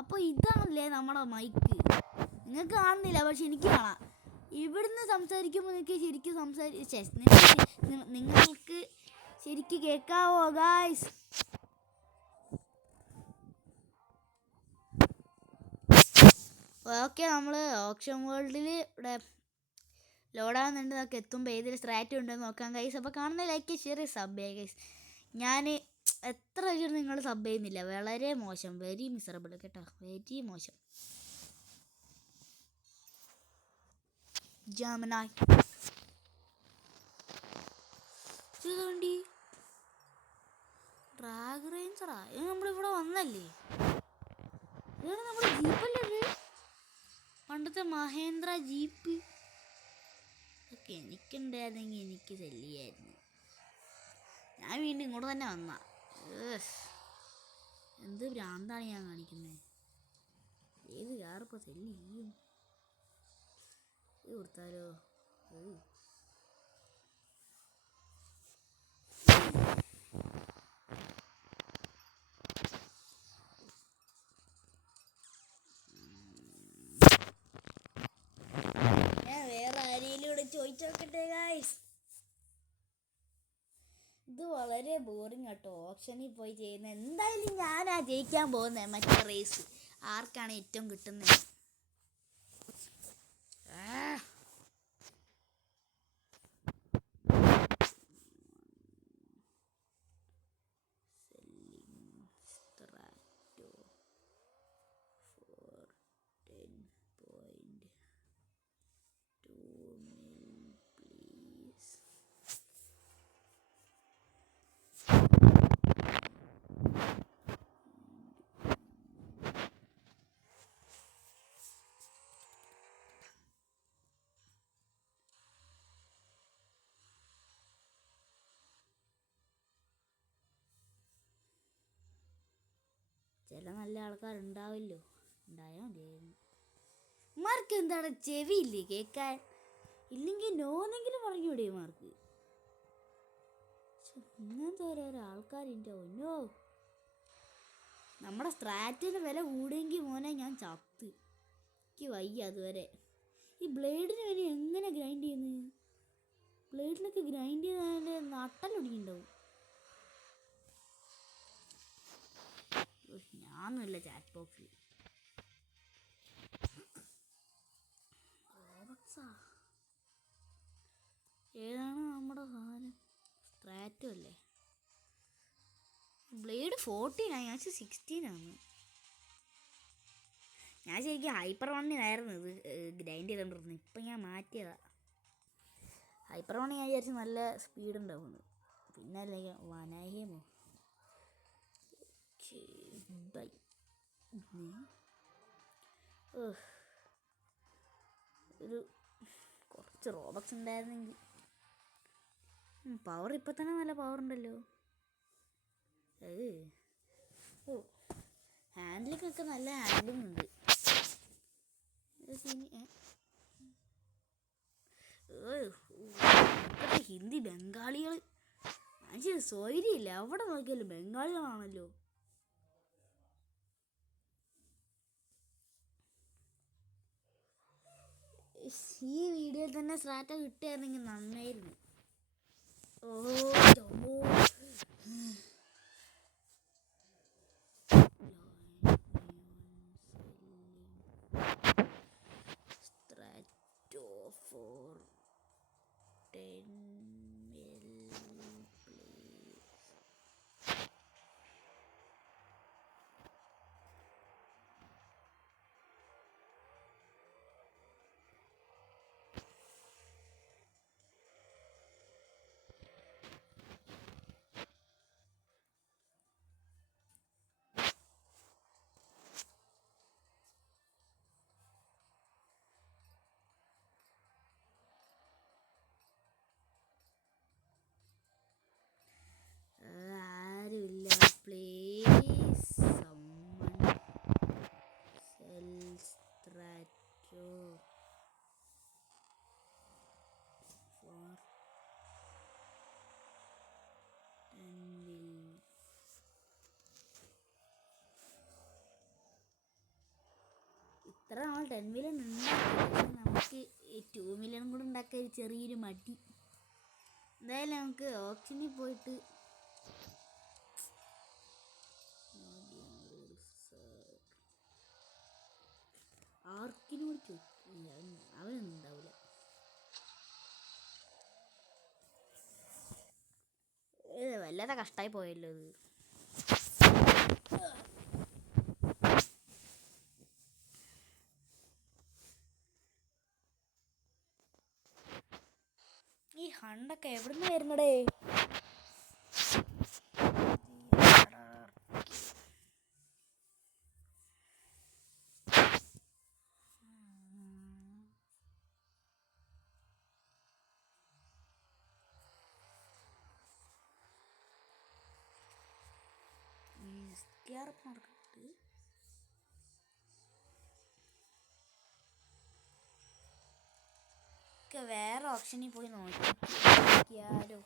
അപ്പൊ ഇതാണല്ലേ നമ്മുടെ മൈക്ക്. നിങ്ങൾക്ക് കാണുന്നില്ല, പക്ഷെ എനിക്ക് കാണാം. ഇവിടുന്ന് സംസാരിക്കുമ്പോൾ നിങ്ങൾക്ക് ശരിക്കും കേൾക്കാവോ ഗായ്സ്? ഓക്കെ, നമ്മൾ ഓപ്ഷൻ വേൾഡിൽ ഇവിടെ ലോഡാകുന്നുണ്ട്. നമുക്ക് എത്തുമ്പോൾ ഏതൊരു സ്ട്രാറ്റ ഉണ്ടെന്ന് നോക്കാം ഗൈസ്. അപ്പോൾ കാണുന്ന ലൈക്ക് ഷെയർ സബ് ചെയ്യുക ഗൈസ്. ഞാൻ എത്ര വെച്ചിട്ട് നിങ്ങൾ സബ് ചെയ്യുന്നില്ല, വളരെ മോശം. വെരി മിസറബിൾ കേട്ടോ, വെരി മോശം. ജാമനായി ഇതുകൊണ്ടി ഡ്രാഗ് റേഞ്ചറാ. ഇത് നമ്മളിവിടെ വന്നല്ലേ? ഇതാണ് നമ്മുടെ ജീപ്പല്ലേ, പണ്ടത്തെ മഹേന്ദ്ര ജീപ്പ്. ഒക്കെ എനിക്കുണ്ടായിരുന്നെങ്കിൽ എനിക്ക് ശല്യായിരുന്നു. ഞാൻ വീണ്ടും ഇങ്ങോട്ട് തന്നെ വന്ന. എന്ത് ഭ്രാന്താണ് ഞാൻ കാണിക്കുന്നത്. ഏത് കാറിപ്പോൾ ശല്യം ചെയ്യും? ഇത് കൊടുത്താലോ? ഞാൻ വേറെ ആരെയും ഇവിടെ ചോദിച്ചു നോക്കട്ടെ ഗായ്സ്. ഇത് വളരെ ബോറിങ് കേട്ടോ, ഓപ്ഷനിൽ പോയി ചെയ്യുന്നത്. എന്തായാലും ഞാനാ ജയിക്കാൻ പോകുന്നത് മറ്റേ റേസ്. ആർക്കാണ് ഏറ്റവും കിട്ടുന്നത്? ചില നല്ല ആൾക്കാരുണ്ടാവില്ലോ, ഉണ്ടായാൽ മതിയായിരുന്നു. മാർക്ക് എന്താണ് ചെവിയില്ലേ കേൾക്കാൻ? ഇല്ലെങ്കിൽ നോന്നെങ്കിലും പറഞ്ഞൂടെ മാർക്ക്? ഇങ്ങനത്തെ ഓരോരോ ആൾക്കാരിൻ്റെ ഒന്നോ. നമ്മുടെ സ്ട്രാറ്റിന് വില കൂടെങ്കിൽ മോനെ ഞാൻ ചത്ത്. എനിക്ക് വയ്യ അതുവരെ. ഈ ബ്ലേഡിന് വേണ്ടി എങ്ങനെ ഗ്രൈൻഡ് ചെയ്യുന്നത്? ബ്ലേഡിനൊക്കെ ഗ്രൈൻഡ് ചെയ്താൽ നട്ടലൊടിക്കുന്നുണ്ടാവും. ഞാനൊന്നുമില്ല ചാറ്റ് ബോക്സിൽ. ഏതാണ് നമ്മുടെ സാധനം? സ്ട്രാറ്റോ അല്ലേ? ബ്ലേഡ് 14 ഞാൻ 16 ഞാൻ ശരിക്കും ഹൈപ്പർ വണ്ണിനായിരുന്നു ഇത് ഗ്രൈൻഡ് ചെയ്തോണ്ടിരുന്നത്. ഇപ്പം ഞാൻ മാറ്റിയതാ. ഹൈപ്പർ വണ്ണി ഞാൻ വിചാരിച്ചു നല്ല സ്പീഡ് ഉണ്ടാവുന്നു. പിന്നെ അല്ലെങ്കിൽ വനാഹിയമോ ഒരു കുറച്ച് റോബക്സ് ഉണ്ടായിരുന്നെങ്കിൽ. പവർ ഇപ്പം തന്നെ നല്ല പവർ ഉണ്ടല്ലോ. ഹാൻഡ്ലിങ്ങൊക്കെ നല്ല ഹാൻഡ്ലിങ് ഉണ്ട്. ഹിന്ദി ബംഗാളികൾ മനുഷ്യർ സ്വൈര്യമില്ല. അവിടെ നോക്കിയാലും ബംഗാളികളാണല്ലോ. ഈ വീഡിയോയിൽ തന്നെ സ്ട്രാറ്റ കിട്ടുകയായിരുന്നെങ്കിൽ നന്നായിരുന്നു. സ്ട്രാറ്റോ 410 ഇത്ര നമ്മൾ 10 മില്യൺ ഉണ്ടാക്കി, പക്ഷെ നമുക്ക് 2 മില്യൺ കൂടെ ഉണ്ടാക്കാൻ ഒരു ചെറിയൊരു മടി. എന്തായാലും നമുക്ക് ഓപ്ഷനിൽ പോയിട്ട് ആർക്കിനോട് ചോദിക്കില്ല, അവനൊന്നും ഉണ്ടാവില്ല. വല്ലാതെ കഷ്ടമായി പോയല്ലോ ഇത്. ഈ ഹണ്ടൊക്കെ എവിടുന്ന് വരുന്നടേ? മാർക്കറ്റ് ഒക്കെ വേറെ ഓപ്ഷനിൽ പോയി നോക്കിയാലോ.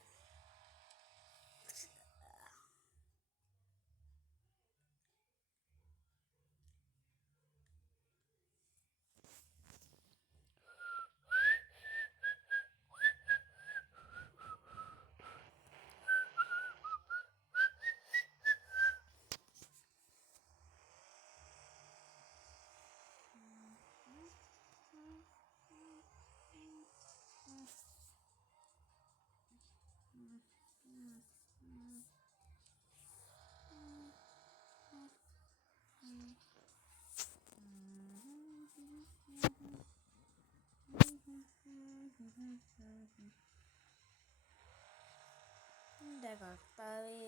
എൻ്റെ കർത്താവേ,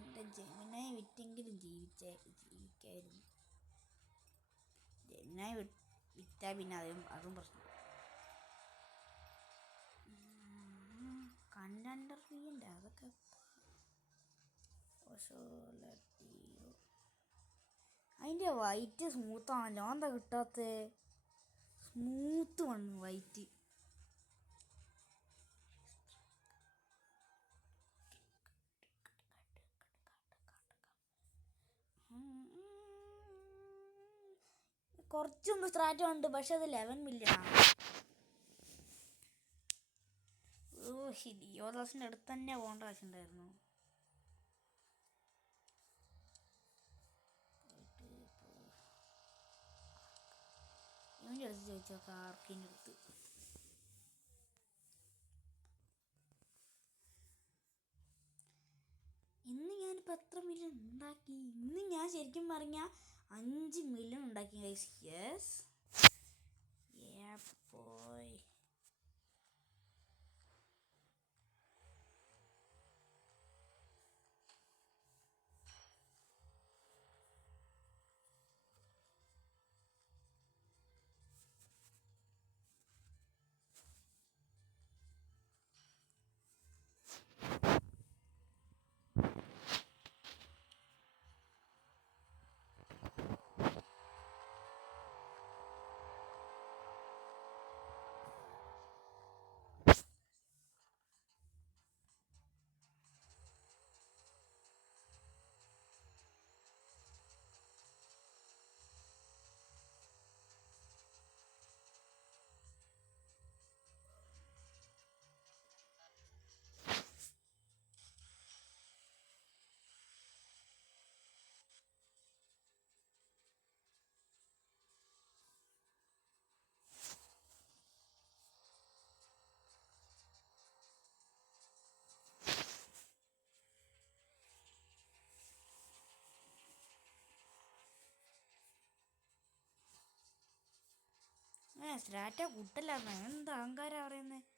എൻ്റെ ജെമിനായി വിറ്റെങ്കിലും ജീവിക്കായിരുന്നു. ജെമിനായി വിറ്റാൽ പിന്നെ അതും പ്രശ്നം. കണ്ടൻഡർ ഫീൻ്റെ അതൊക്കെ അതിൻ്റെ വൈറ്റ് സ്മൂത്താണല്ലോ, എന്താ കിട്ടാത്ത? സ്മൂത്ത് വന്നു വൈറ്റ്. കുറച്ചുമ്പ് സ്ട്രാറ്റം ഉണ്ട്, പക്ഷെ അത് 11 മില്യൺ ആണ്. ഡിയോദാസിൻ്റെ അടുത്ത് തന്നെ പോകേണ്ട ആവശ്യമുണ്ടായിരുന്നു. ഇവൻ്റെ അടുത്ത് ചോദിച്ചോക്കാം, ആർക്കിൻ്റെ അടുത്ത്. ഇന്ന് ഞാനിപ്പോൾ എത്ര മില്യൺ ഉണ്ടാക്കി? ഇന്ന് ഞാൻ ശരിക്കും പറഞ്ഞാൽ 5 മില്യൺ ഉണ്ടാക്കി ഗൈസ്. Yes, boy. സ്ട്രാറ്റ കൂട്ടല്ലാന്ന് എന്താ അഹങ്കാരം പറയുന്നത്?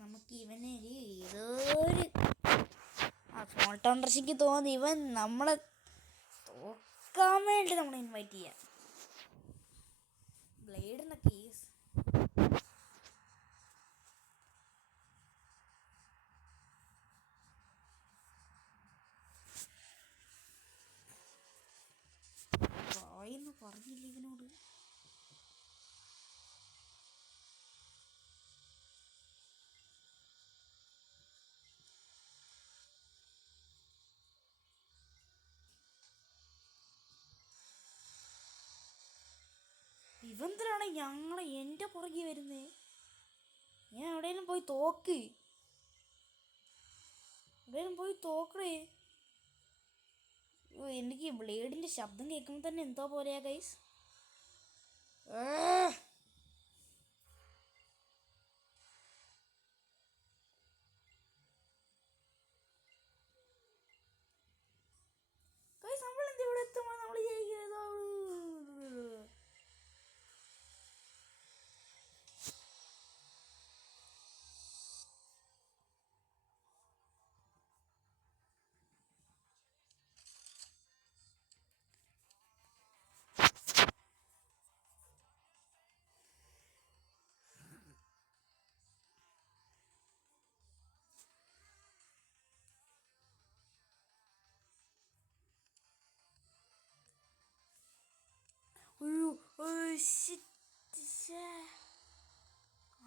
നമുക്ക് ഇവനെ ഏതോ ഒരു സ്മോൾ ടൗണ്ടർഷിക്ക് തോന്നി ഇവൻ നമ്മളെ തോക്കാൻ വേണ്ടി നമ്മൾ ഇൻവൈറ്റ് ചെയ്യാം. ബ്ലേഡിൻ്റെ കേസ് വായിന്ന് പറഞ്ഞില്ല ഇവനോട്. ഇവന്തിനാണ് എൻ്റെ പുറകെ വരുന്നേ? ഞാൻ എവിടെയെങ്കിലും പോയി തോക്ക്, എവിടെയെങ്കിലും പോയി തോക്കണേ. എനിക്ക് ബ്ലേഡിൻ്റെ ശബ്ദം കേൾക്കുമ്പോൾ തന്നെ എന്തോ പോലെയാ ഗൈസ്. ഗൈസ് നമ്മളെന്താ ഇവിടെ എത്തുമ്പോൾ നമ്മൾ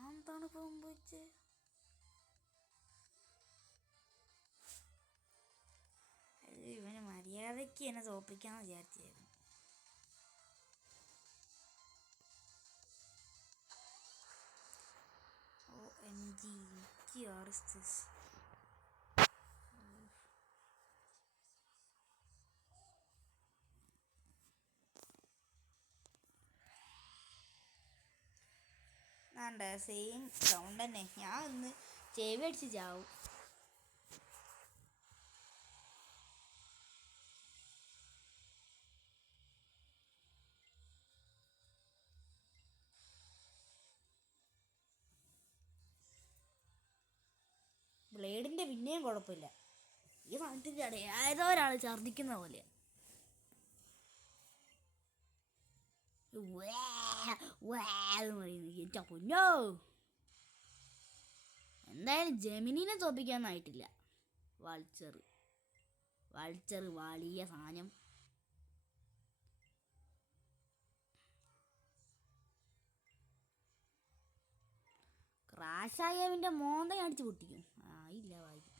എന്താണ് സംഭവിച്ചേ? ഇവന് മര്യാദയ്ക്ക് എന്നെ തോപ്പിക്കാന്ന് വിചാരിച്ചായിരുന്നു. സെയിം സൗണ്ട് തന്നെ. ഞാൻ ഒന്ന് ചെവി അടിച്ച് ചാവും. ബ്ലേഡിൻ്റെ പിന്നെയും കുഴപ്പമില്ല. ഈ സാധനത്തിൻ്റെ ഇടയിൽ ഏതോ ഒരാൾ ഛർദ്ദിക്കുന്ന പോലെ. എൻ്റെ പൊന്നോ, എന്തായാലും ജെമിനിനെ തോപ്പിക്കാനായിട്ടില്ല. വാൾച്ചർ വാളിയ സാധനം. ക്രാഷായവൻ്റെ മോന്ത അടിച്ച് പൊട്ടിക്കും. ഇല്ല വായിക്കും.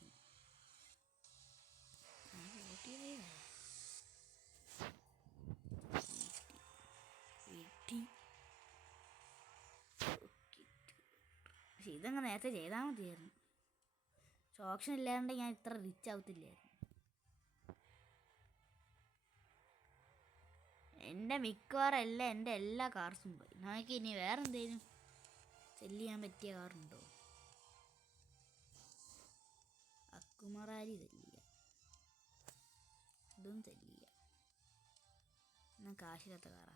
പക്ഷെ ഇതങ്ങ് നേരത്തെ ചെയ്താൽ മതിയായിരുന്നു. ഓപ്ഷൻ ഇല്ലാണ്ട് ഞാൻ ഇത്ര റിച്ച് ആവത്തില്ലായിരുന്നു. എൻ്റെ മിക്കവാറും എൻ്റെ എല്ലാ കാർസും പോയി. നമുക്ക് ഇനി വേറെ എന്തെങ്കിലും സെല്ല് ചെയ്യാൻ പറ്റിയ കാറുണ്ടോ? അക്കുമറാരി സെല്ലിയ, ഇതും സെല്ലിയ. എന്നാൽ കാശില്ലാത്ത കാറാ.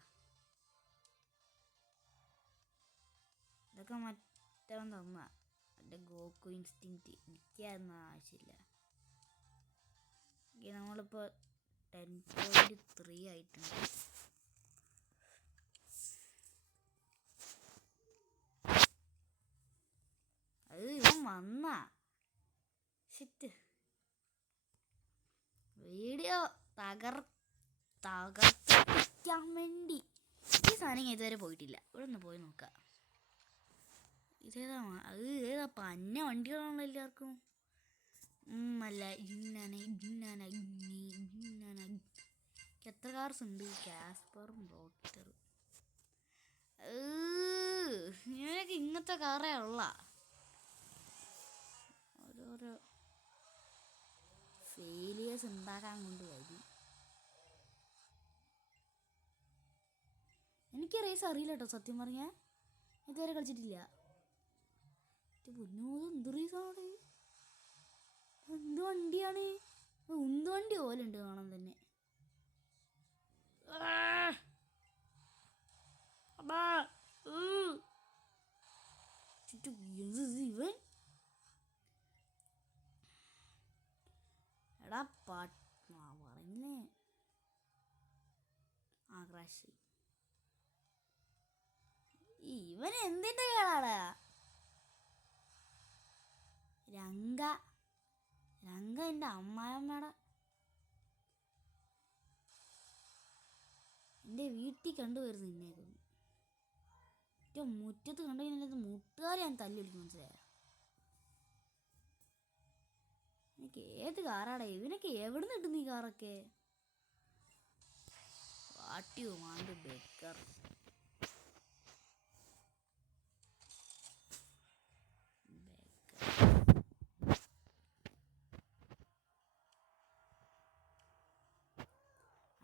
ഇതൊക്കെ മറ്റവൻ തന്ന എൻ്റെ ഗോക്കു ഇൻസ്റ്റിങ്ക്റ്റ്. എനിക്കതൊന്നും ആവശ്യമില്ല. നമ്മളിപ്പോൾ 10.3 ആയിട്ടുണ്ട്. അത് ഇവൻ വന്ന ഷിറ്റ് വീഡിയോ തകർക്കാൻ വേണ്ടി. ഈ സാധനം ഇതുവരെ പോയിട്ടില്ല. ഇവിടെ ഒന്ന് പോയി നോക്കാം. ഏതാ പന്ന വണ്ടികളാണല്ലോ എല്ലാവർക്കും. അല്ല എത്ര കാർസ് ഉണ്ട്? കാസ്പറും റോട്ടറും. നിനക്ക് ഇങ്ങനത്തെ കാറേ ഉള്ള ഓരോരോ ഫെയിലിയേഴ്സ് ഉണ്ടാക്കാൻ കൊണ്ട് വരും. എനിക്ക് റേസ് അറിയില്ല കേട്ടോ, സത്യം പറഞ്ഞാൽ ഇതുവരെ കളിച്ചിട്ടില്ല. എന്ത് റേസാണ്? എന്ത് വണ്ടിയാണ്? ഉന്ത് വണ്ടി പോലെ ഉണ്ട് കാണാൻ തന്നെ. ഇവൻ എടാ പറഞ്ഞേ ക്രാഷ്. ഇവൻ എന്തിന്റെ കേടാടാ? രംഗ എൻ്റെ അമ്മായിമ്മയുടെ എൻ്റെ വീട്ടിൽ കണ്ടുവരുന്നു നിന്നേക്കുന്നു. മുറ്റത്ത് കണ്ടു കഴിഞ്ഞാൽ മുട്ടുകാരെ ഞാൻ തല്ലി വിളിക്കും, മനസ്സിലായ? എനിക്ക് ഏത് കാറാടാ? ഇവനൊക്കെ എവിടെ നിന്ന് കിട്ടുന്നു ഈ കാറൊക്കെ? വാട്ടിയോ മാണ്ട് ബേക്കർ.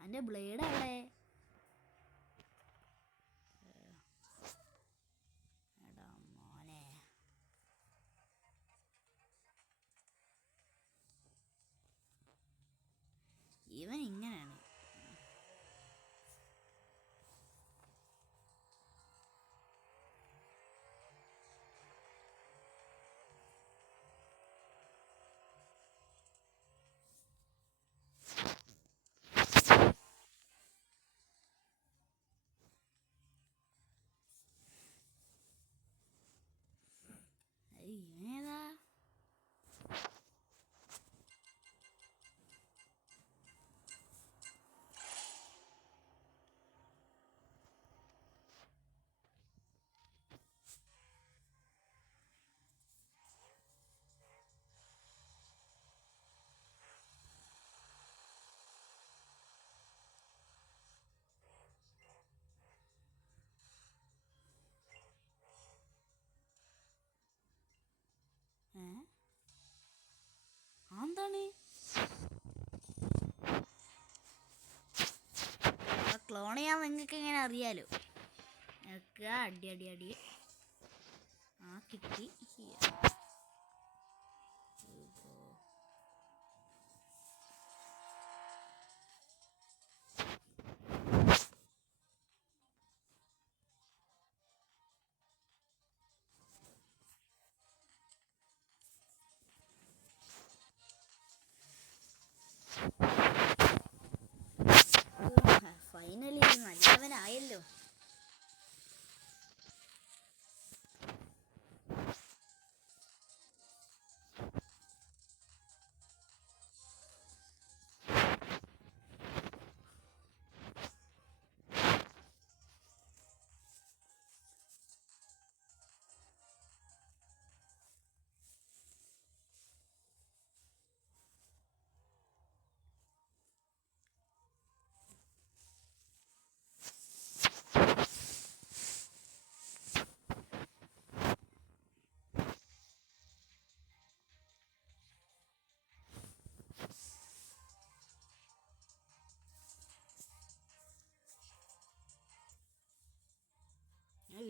എൻ്റെ ബ്ലേഡ് എവിടെ? എടാ മോനെ, ഇവൻ ഇങ്ങനെയാണ്. ഇവനേതാ? എന്താണ് ക്ലോൺ ചെയ്യാൻ നിങ്ങൾക്ക് എങ്ങനെ അറിയാലോ? അടി അടി അടി കിട്ടി. ഫൈനലി നല്ലവനായല്ലോ.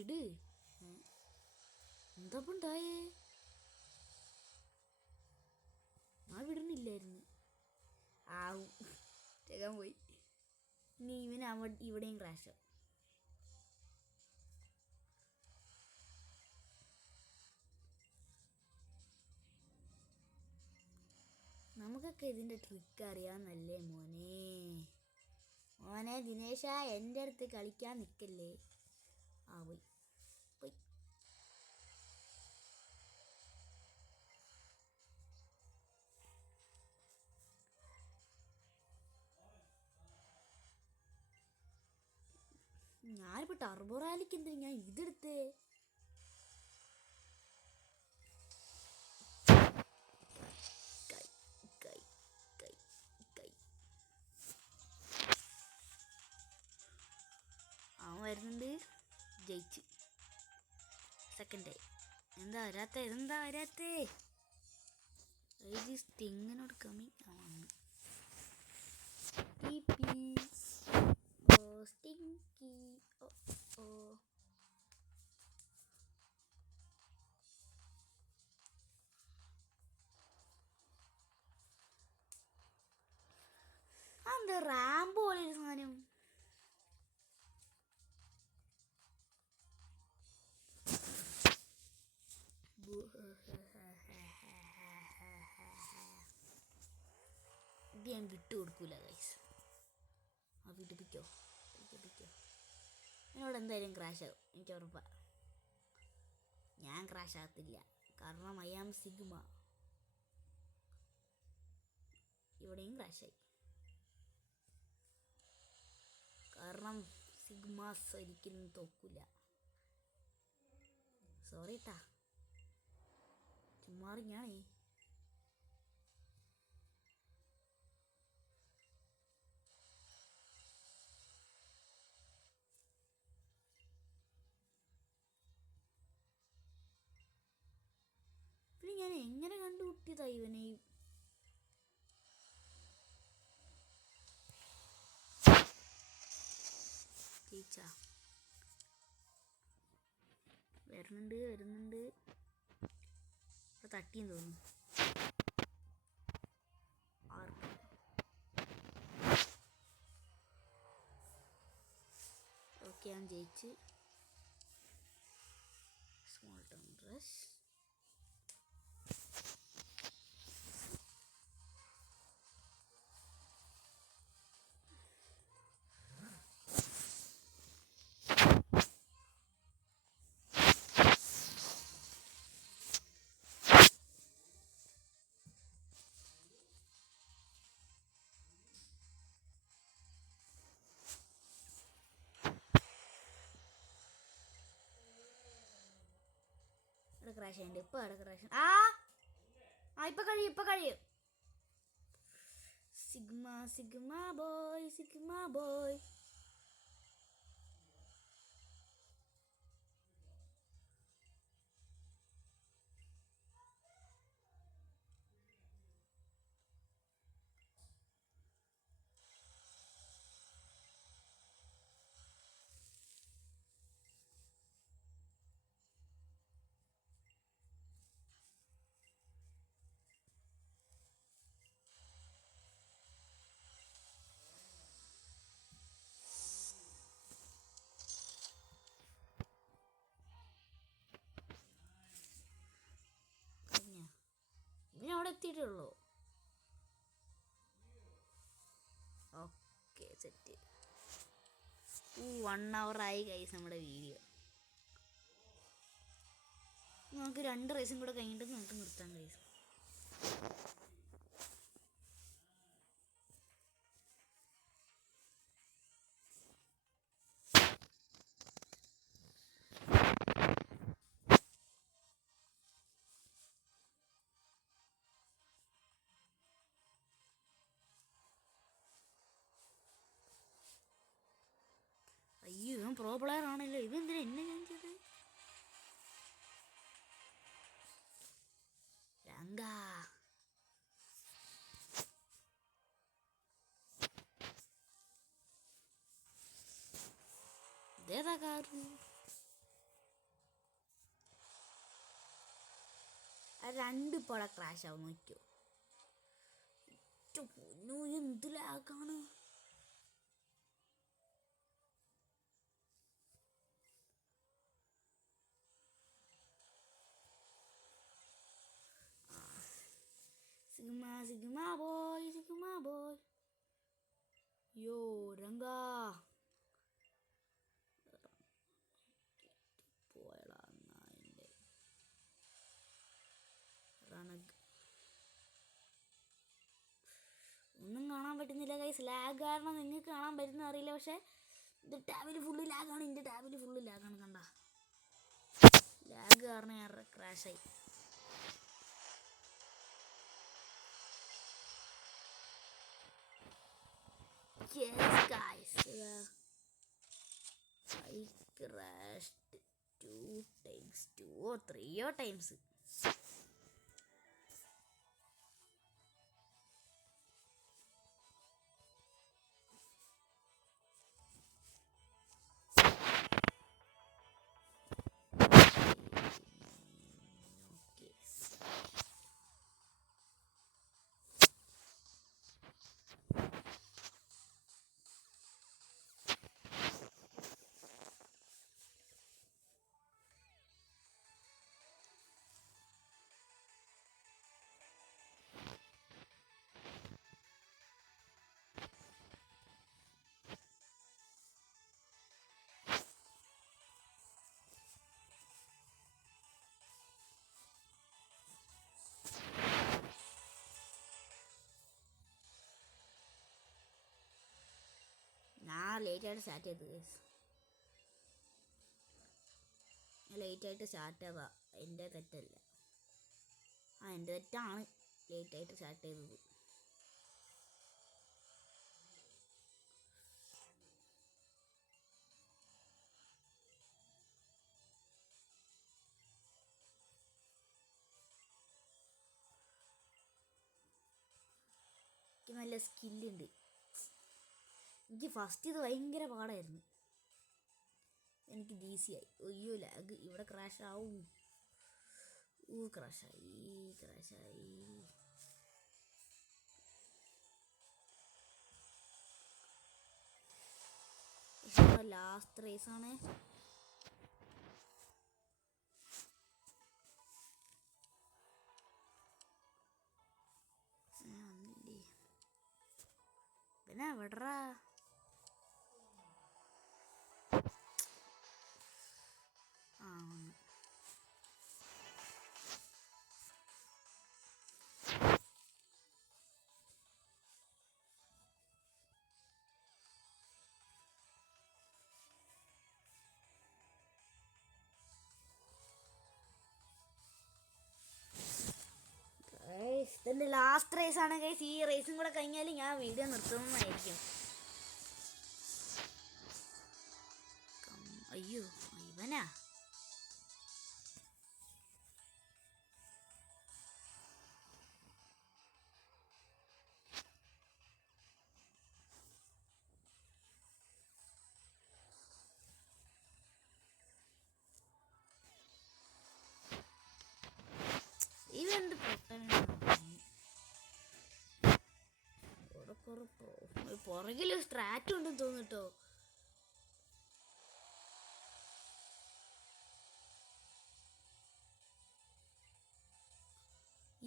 ഇട് എന്താണ്ടായേ? ഞാൻ വിടുന്നില്ലായിരുന്നു. ആവും ചേക്കാൻ പോയി. ഇനി ഇവന് ഇവിടെയും ക്രാഷോ? നമുക്കൊക്കെ ഇതിൻ്റെ ട്രിക്ക് അറിയാമെന്നല്ലേ മോനെ ദിനേശ, എൻ്റെ അടുത്ത് കളിക്കാൻ നിൽക്കല്ലേ. പോയി പോയി. ഞാനിപ്പോൾ ടർബോ റാലിക്ക് എന്തിനാ ഞാൻ ഇതെടുത്തേ? അവൻ വരുന്നുണ്ട്. ജയിച്ചു. സെക്കൻഡായി. എന്താ വരാത്തേ? സ്റ്റിങ്ങിനോട് കമ്മി സ്റ്റിങ്കി. എന്താ റാമ്പ് പോലെ ഒരു സാധനം? ഇത് ഞാൻ വിട്ടു കൊടുക്കൂല ഗൈസ്. ആ പിടിപ്പിക്കോ. എന്നോട് എന്തായാലും ക്രാഷ് ആകും, എനിക്ക് ഉറപ്പാ. ഞാൻ ക്രാഷ് ആകത്തില്ല, കാരണം ഐ ആം സിഗ്മ. ഇവിടെയും ക്രാഷായി, കാരണം സിഗ്മാസ് ഒരിക്കലും തോക്കില്ല. സോറി ട്ടാ, ചുമ്മാ ഞാനേ. പിന്നെ ഞാൻ എങ്ങനെ കണ്ടുപിട്ടിയതാ ഇവനെ? ജയിച്ചാ വരുന്നുണ്ട്. തട്ടിയെന്ന് തോന്നുന്നു. ഓക്കെ, ഞാൻ ജയിച്ച്. Small town dress. ക്രാഷ് ഉണ്ട് ഇപ്പൊ. ക്രാഷ് ഇപ്പൊ കഴിയും. Sigma boy. അവിടെ എത്തിയിട്ടുള്ളൂ. Okay, set. 1 hour ആയി ഗൈസ് നമ്മുടെ വീഡിയോ. നമുക്ക് 2 റേസും കൂടെ കഴിഞ്ഞിട്ട് നമുക്ക് നിർത്താം ഗൈസ്. അയ്യോ, ഇവൻ പ്രോ പ്ലെയർ ആണല്ലോ. ഇവൻ എന്തിനാ എന്നെ ഞാൻ ചെയ്തത്? ഇതേതാ കാറ്? രണ്ട് ഇപ്പോൾ ക്രാഷ് ആവും, നോക്കിയോ. എന്ത് ലാഗാണ്. Sigma boy. യോ രംഗാ ഒന്നും കാണാൻ പറ്റുന്നില്ല ഗൈസ്. ലാഗ് കാരണം നിങ്ങൾക്ക് കാണാൻ പറ്റുന്ന അറിയില്ല, പക്ഷെ ഇത് ടാബിൽ ഫുള്ള് ലാഗാണ്. എൻ്റെ ടാബിൽ ഫുള്ള് ലാഗാണ്, കണ്ട. ലാഗ് കാരണം ഞാൻ ക്രാഷായി. Yes guys, I crashed 2 times, 2 or 3 times. ലേറ്റായിട്ട് സ്റ്റാർട്ട് ചെയ്തു ഗൈസ്. ലേറ്റായിട്ട് സ്റ്റാർട്ട് ആവാ, എൻ്റെ തെറ്റല്ല. എൻ്റെ തെറ്റാണ് ലേറ്റായിട്ട് സ്റ്റാർട്ട് ചെയ്തത്. എനിക്ക് നല്ല സ്കില്ലുണ്ട്. എനിക്ക് ഫസ്റ്റ് ഇത് ഭയങ്കര പാടായിരുന്നു. എനിക്ക് ഈസിയായി. അയ്യോ ലാഗ്, ഇവിടെ ക്രാഷ് ആവും. ക്രാഷായി. ലാസ്റ്റ് റേസാണ്. പിന്നെ എവിടറാ ഇതെന്റെ ലാസ്റ്റ് റേസ് ആണ് ഗൈസ്. ഈ റേസും കൂടെ കഴിഞ്ഞാൽ ഞാൻ വീഡിയോ നിർത്തുന്നതായിരിക്കും. അയ്യോ ഇവനാ. ഇവന്ത് പുറകില് സ്ട്രാറ്റ് ഉണ്ടെന്ന് തോന്നിട്ടോ.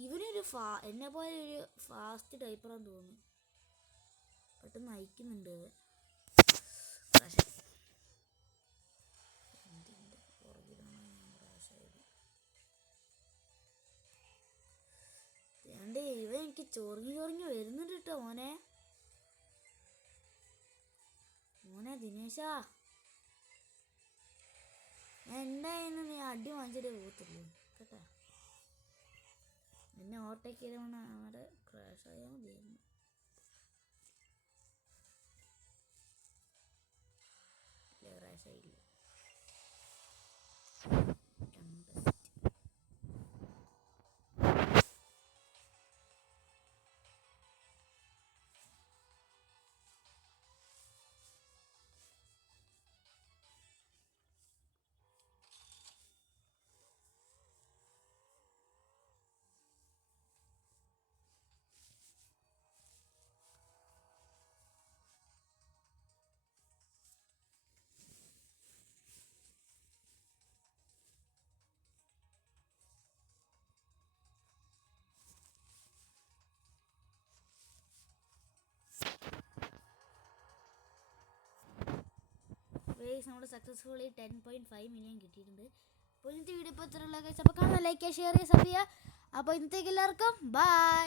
ഇവനൊരു എന്നെ പോലെ ഒരു ഫാസ്റ്റ് ടൈപ്പറാന്ന് തോന്നുന്നു. പെട്ടെന്ന് അയക്കുന്നുണ്ട്. ഇവൻ എനിക്ക് ചൊറിഞ്ഞു വരുന്നുണ്ട് കേട്ടോ മോനെ ദിനേശാ. എന്തായാലും നീ അടി വാങ്ങിച്ചിട്ടേ പോകത്തുള്ളൂ കേട്ടാ. എന്നെ ഓവർടേക്ക് ചെയ്തോണ്ട് അവിടെ ക്രാഷ് ആയാൽ മതിയായിരുന്നു. ക്രാഷ് ആയില്ല. നമ്മുടെ സക്സസ്ഫുള്ളി 10.5 മില്യൺ കിട്ടിയിട്ടുണ്ട്. അപ്പോൾ ഇന്നത്തെ വീഡിയോ ഇപ്പോൾ ഇത്രയുള്ള ഗൈസ്. അപ്പോൾ കാണാൻ ലൈക്ക് ചെയ്യുക, ഷെയർ ചെയ്യുക, സബ് ചെയ്യുക. അപ്പോൾ ഇന്നത്തേക്ക് എല്ലാവർക്കും ബൈ.